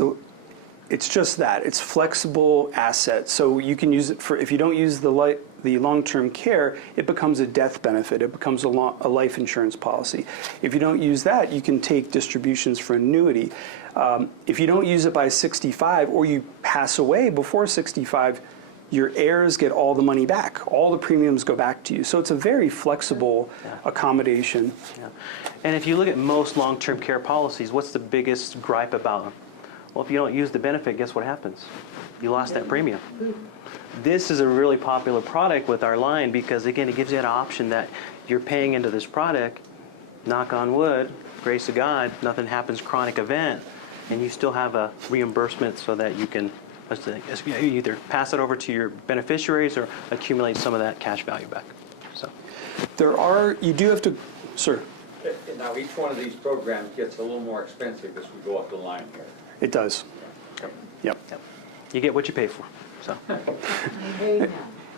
it's just that. It's flexible asset. So you can use it for, if you don't use the long-term care, it becomes a death benefit. It becomes a life insurance policy. If you don't use that, you can take distributions for annuity. If you don't use it by 65 or you pass away before 65, your heirs get all the money back. All the premiums go back to you. So it's a very flexible accommodation. Yeah. And if you look at most long-term care policies, what's the biggest gripe about them? Well, if you don't use the benefit, guess what happens? You lost that premium. This is a really popular product with our line because, again, it gives you an option that you're paying into this product, knock on wood, grace of God, nothing happens, chronic event, and you still have a reimbursement so that you can either pass it over to your beneficiaries or accumulate some of that cash value back. So You do have to, sir. Now, each one of these programs gets a little more expensive as we go up the line here. It does. Yep. You get what you pay for. So.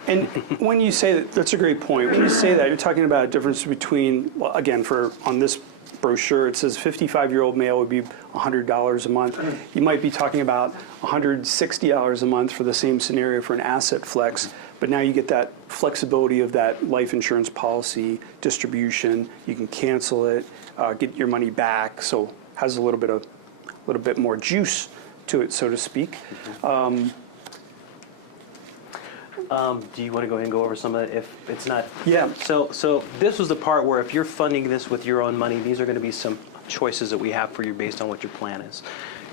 And when you say that, that's a great point. When you say that, you're talking about a difference between, well, again, on this brochure, it says 55-year-old male would be $100 a month. You might be talking about $160 a month for the same scenario for an asset flex, but now you get that flexibility of that life insurance policy distribution. You can cancel it, get your money back, so has a little bit more juice to it, so to speak. Do you want to go ahead and go over some of it? If it's not, Yeah. So this was the part where if you're funding this with your own money, these are going to be some choices that we have for you based on what your plan is.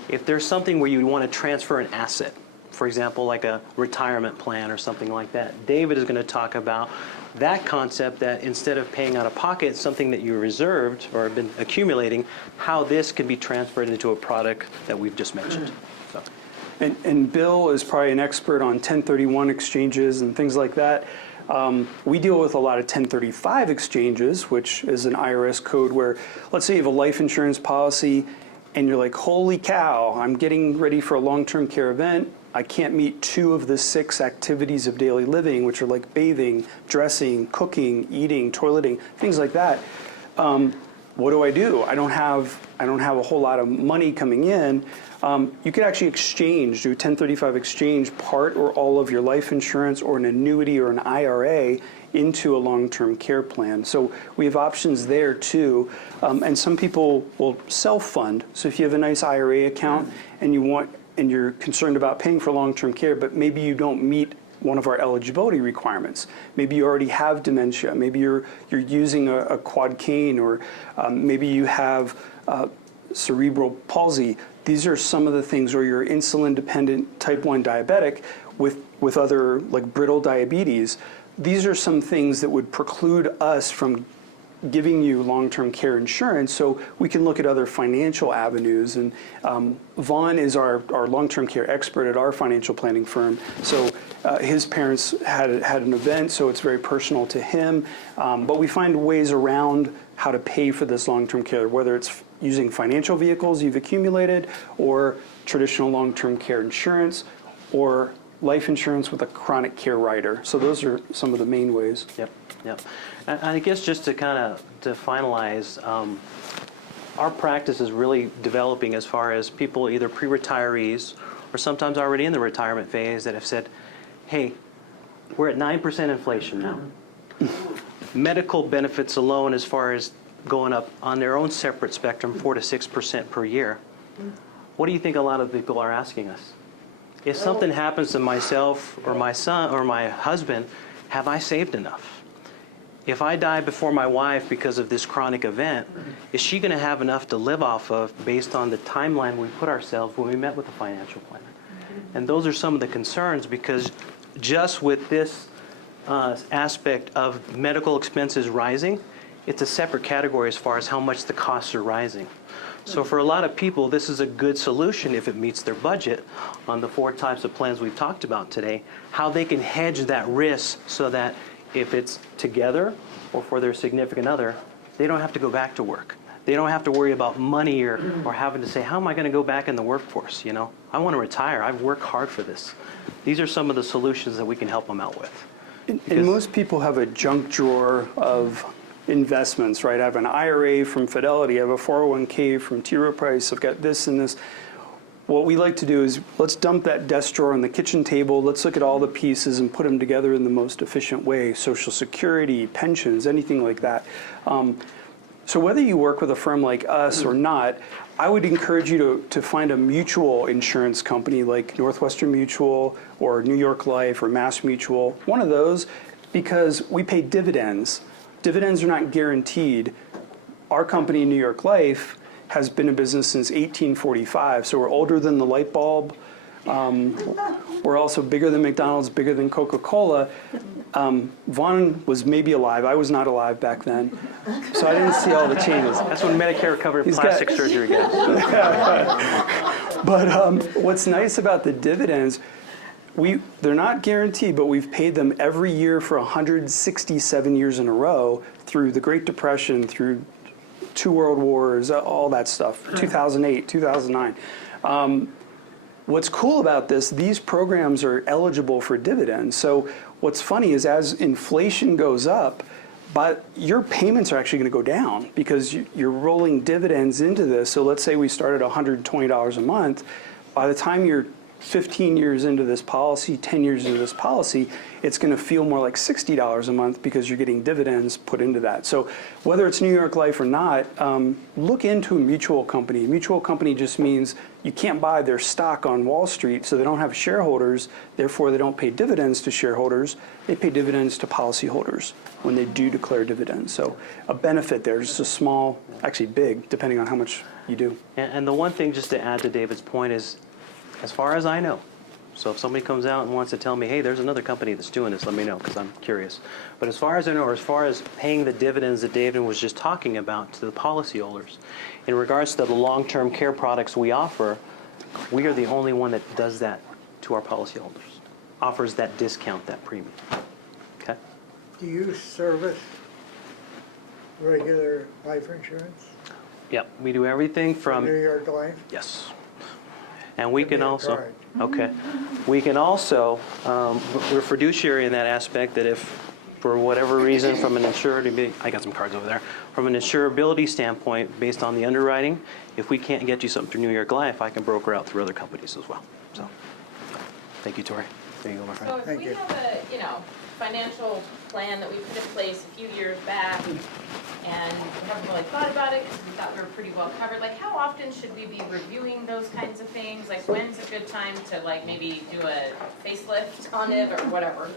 If there's something where you want to transfer an asset, for example, like a retirement plan or something like that, David is going to talk about that concept that instead of paying out of pocket something that you reserved or have been accumulating, how this can be transferred into a product that we've just mentioned. So. And Bill is probably an expert on 1031 exchanges and things like that. We deal with a lot of 1035 exchanges, which is an IRS code where, let's say you have a life insurance policy and you're like, holy cow, I'm getting ready for a long-term care event. I can't meet 2 of the 6 activities of daily living, which are like bathing, dressing, cooking, eating, toileting, things like that. What do? I don't have a whole lot of money coming in. You could actually do a 1035 exchange part or all of your life insurance or an annuity or an IRA into a long-term care plan. So we have options there too. And some people will self-fund. So if you have a nice IRA account and you're concerned about paying for long-term care, but maybe you don't meet one of our eligibility requirements. Maybe you already have dementia. Maybe you're using a quad cane, or maybe you have cerebral palsy. These are some of the things, or you're insulin-dependent type 1 diabetic with other, like brittle diabetes. These are some things that would preclude us from giving you long-term care insurance, so we can look at other financial avenues. And Vaughn is our long-term care expert at our financial planning firm. So his parents had an event, so it's very personal to him. But we find ways around how to pay for this long-term care, whether it's using financial vehicles you've accumulated, or traditional long-term care insurance, or life insurance with a chronic care rider. So those are some of the main ways. Yep. And I guess just to finalize, our practice is really developing as far as people either pre-retirees or sometimes already in the retirement phase that have said, hey, we're at 9% inflation now. Medical benefits alone, as far as going up on their own separate spectrum, 4 to 6% per year. What do you think a lot of people are asking us? If something happens to myself or my son or my husband, have I saved enough? If I die before my wife because of this chronic event, is she going to have enough to live off of based on the timeline we put ourselves when we met with the financial planner? And those are some of the concerns, because just with this aspect of medical expenses rising, it's a separate category as far as how much the costs are rising. So for a lot of people, this is a good solution if it meets their budget on the 4 types of plans we've talked about today, how they can hedge that risk so that if it's together or for their significant other, they don't have to go back to work. They don't have to worry about money or having to say, how am I going to go back in the workforce? You know, I want to retire. I've worked hard for this. These are some of the solutions that we can help them out with. And most people have a junk drawer of investments, right? I have an IRA from Fidelity, I have a 401k from T. Rowe Price, I've got this and this. What we like to do is, let's dump that desk drawer on the kitchen table, let's look at all the pieces and put them together in the most efficient way, Social Security, pensions, anything like that. So whether you work with a firm like us or not, I would encourage you to find a mutual insurance company like Northwestern Mutual or New York Life or Mass Mutual, one of those, because we pay dividends. Dividends are not guaranteed. Our company, New York Life, has been in business since 1845, so we're older than the light bulb. We're also bigger than McDonald's, bigger than Coca-Cola. Vaughn was maybe alive. I was not alive back then, so I didn't see all the changes. That's when Medicare covered plastic surgery, guys. But what's nice about the dividends, they're not guaranteed, but we've paid them every year for 167 years in a row through the Great Depression, through 2 world wars, all that stuff, 2008, 2009. What's cool about this, these programs are eligible for dividends. So what's funny is as inflation goes up, but your payments are actually going to go down because you're rolling dividends into this. So let's say we start at $120 a month. By the time you're 15 years into this policy, 10 years into this policy, it's going to feel more like $60 a month because you're getting dividends put into that. So whether it's New York Life or not, look into a mutual company. A mutual company just means you can't buy their stock on Wall Street, so they don't have shareholders, therefore they don't pay dividends to shareholders, they pay dividends to policyholders when they do declare dividends. So a benefit there, just a small, actually big, depending on how much you do. And the one thing just to add to David's point is, as far as I know, so if somebody comes out and wants to tell me, hey, there's another company that's doing this, let me know, because I'm curious. But as far as I know, or as far as paying the dividends that David was just talking about to the policyholders, in regards to the long-term care products we offer, we are the only one that does that to our policyholders, offers that discount, that premium. Okay? Do you service regular life insurance? Yep, we do everything from... New York Life? Yes. And we can also... card. Okay. We can also, we're fiduciary in that aspect that if, for whatever reason, from an insurability, I got some cards over there, from an insurability standpoint, based on the underwriting, if we can't get you something through New York Life, I can broker out through other companies as well. So, thank you, Tori. There you go, my friend. So if we have a, financial plan that we put in place a few years back, and we haven't really thought about it because we thought we were pretty well covered, like how often should we be reviewing those kinds of things? Like when's a good time to like maybe do a facelift on it or whatever?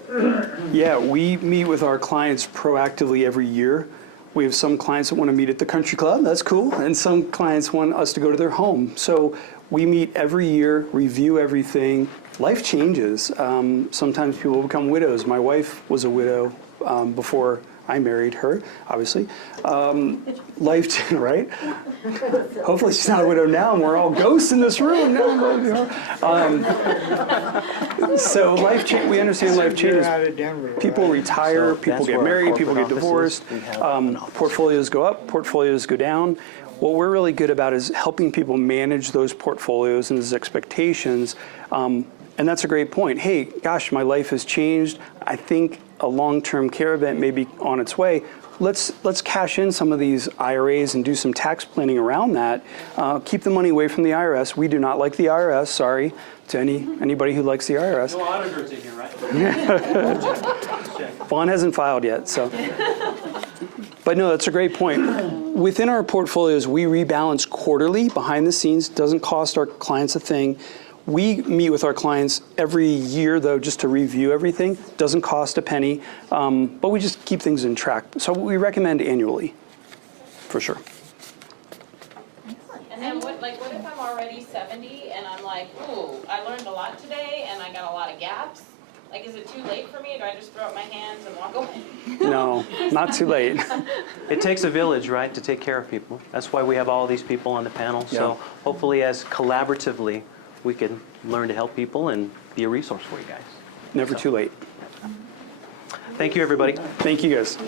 Yeah, we meet with our clients proactively every year. We have some clients that want to meet at the country club, that's cool, and some clients want us to go to their home. So we meet every year, review everything. Life changes. Sometimes people become widows. My wife was a widow before I married her, obviously. Life, right? Hopefully she's not a widow now, and we're all ghosts in this room. So life change. We understand life changes. People retire, people get married, people get divorced. Portfolios go up, portfolios go down. What we're really good about is helping people manage those portfolios and those expectations. And that's a great point. Hey, gosh, my life has changed. I think a long-term care event may be on its way. Let's cash in some of these IRAs and do some tax planning around that. Keep the money away from the IRS. We do not like the IRS. Sorry to anybody who likes the IRS. No auditors in here, right? Vaughn hasn't filed yet, so. But no, that's a great point. Within our portfolios, we rebalance quarterly behind the scenes. Doesn't cost our clients a thing. We meet with our clients every year, though, just to review everything. Doesn't cost a penny, but we just keep things in track. So we recommend annually, for sure. And then what if I'm already 70 and I'm like, ooh, I learned a lot today and I got a lot of gaps? Like, is it too late for me? Do I just throw up my hands and walk away? No, not too late. It takes a village, right, to take care of people. That's why we have all these people on the panel. Yeah. So hopefully, as collaboratively, we can learn to help people and be a resource for you guys. Never too late. Thank you, everybody. Thank you, guys.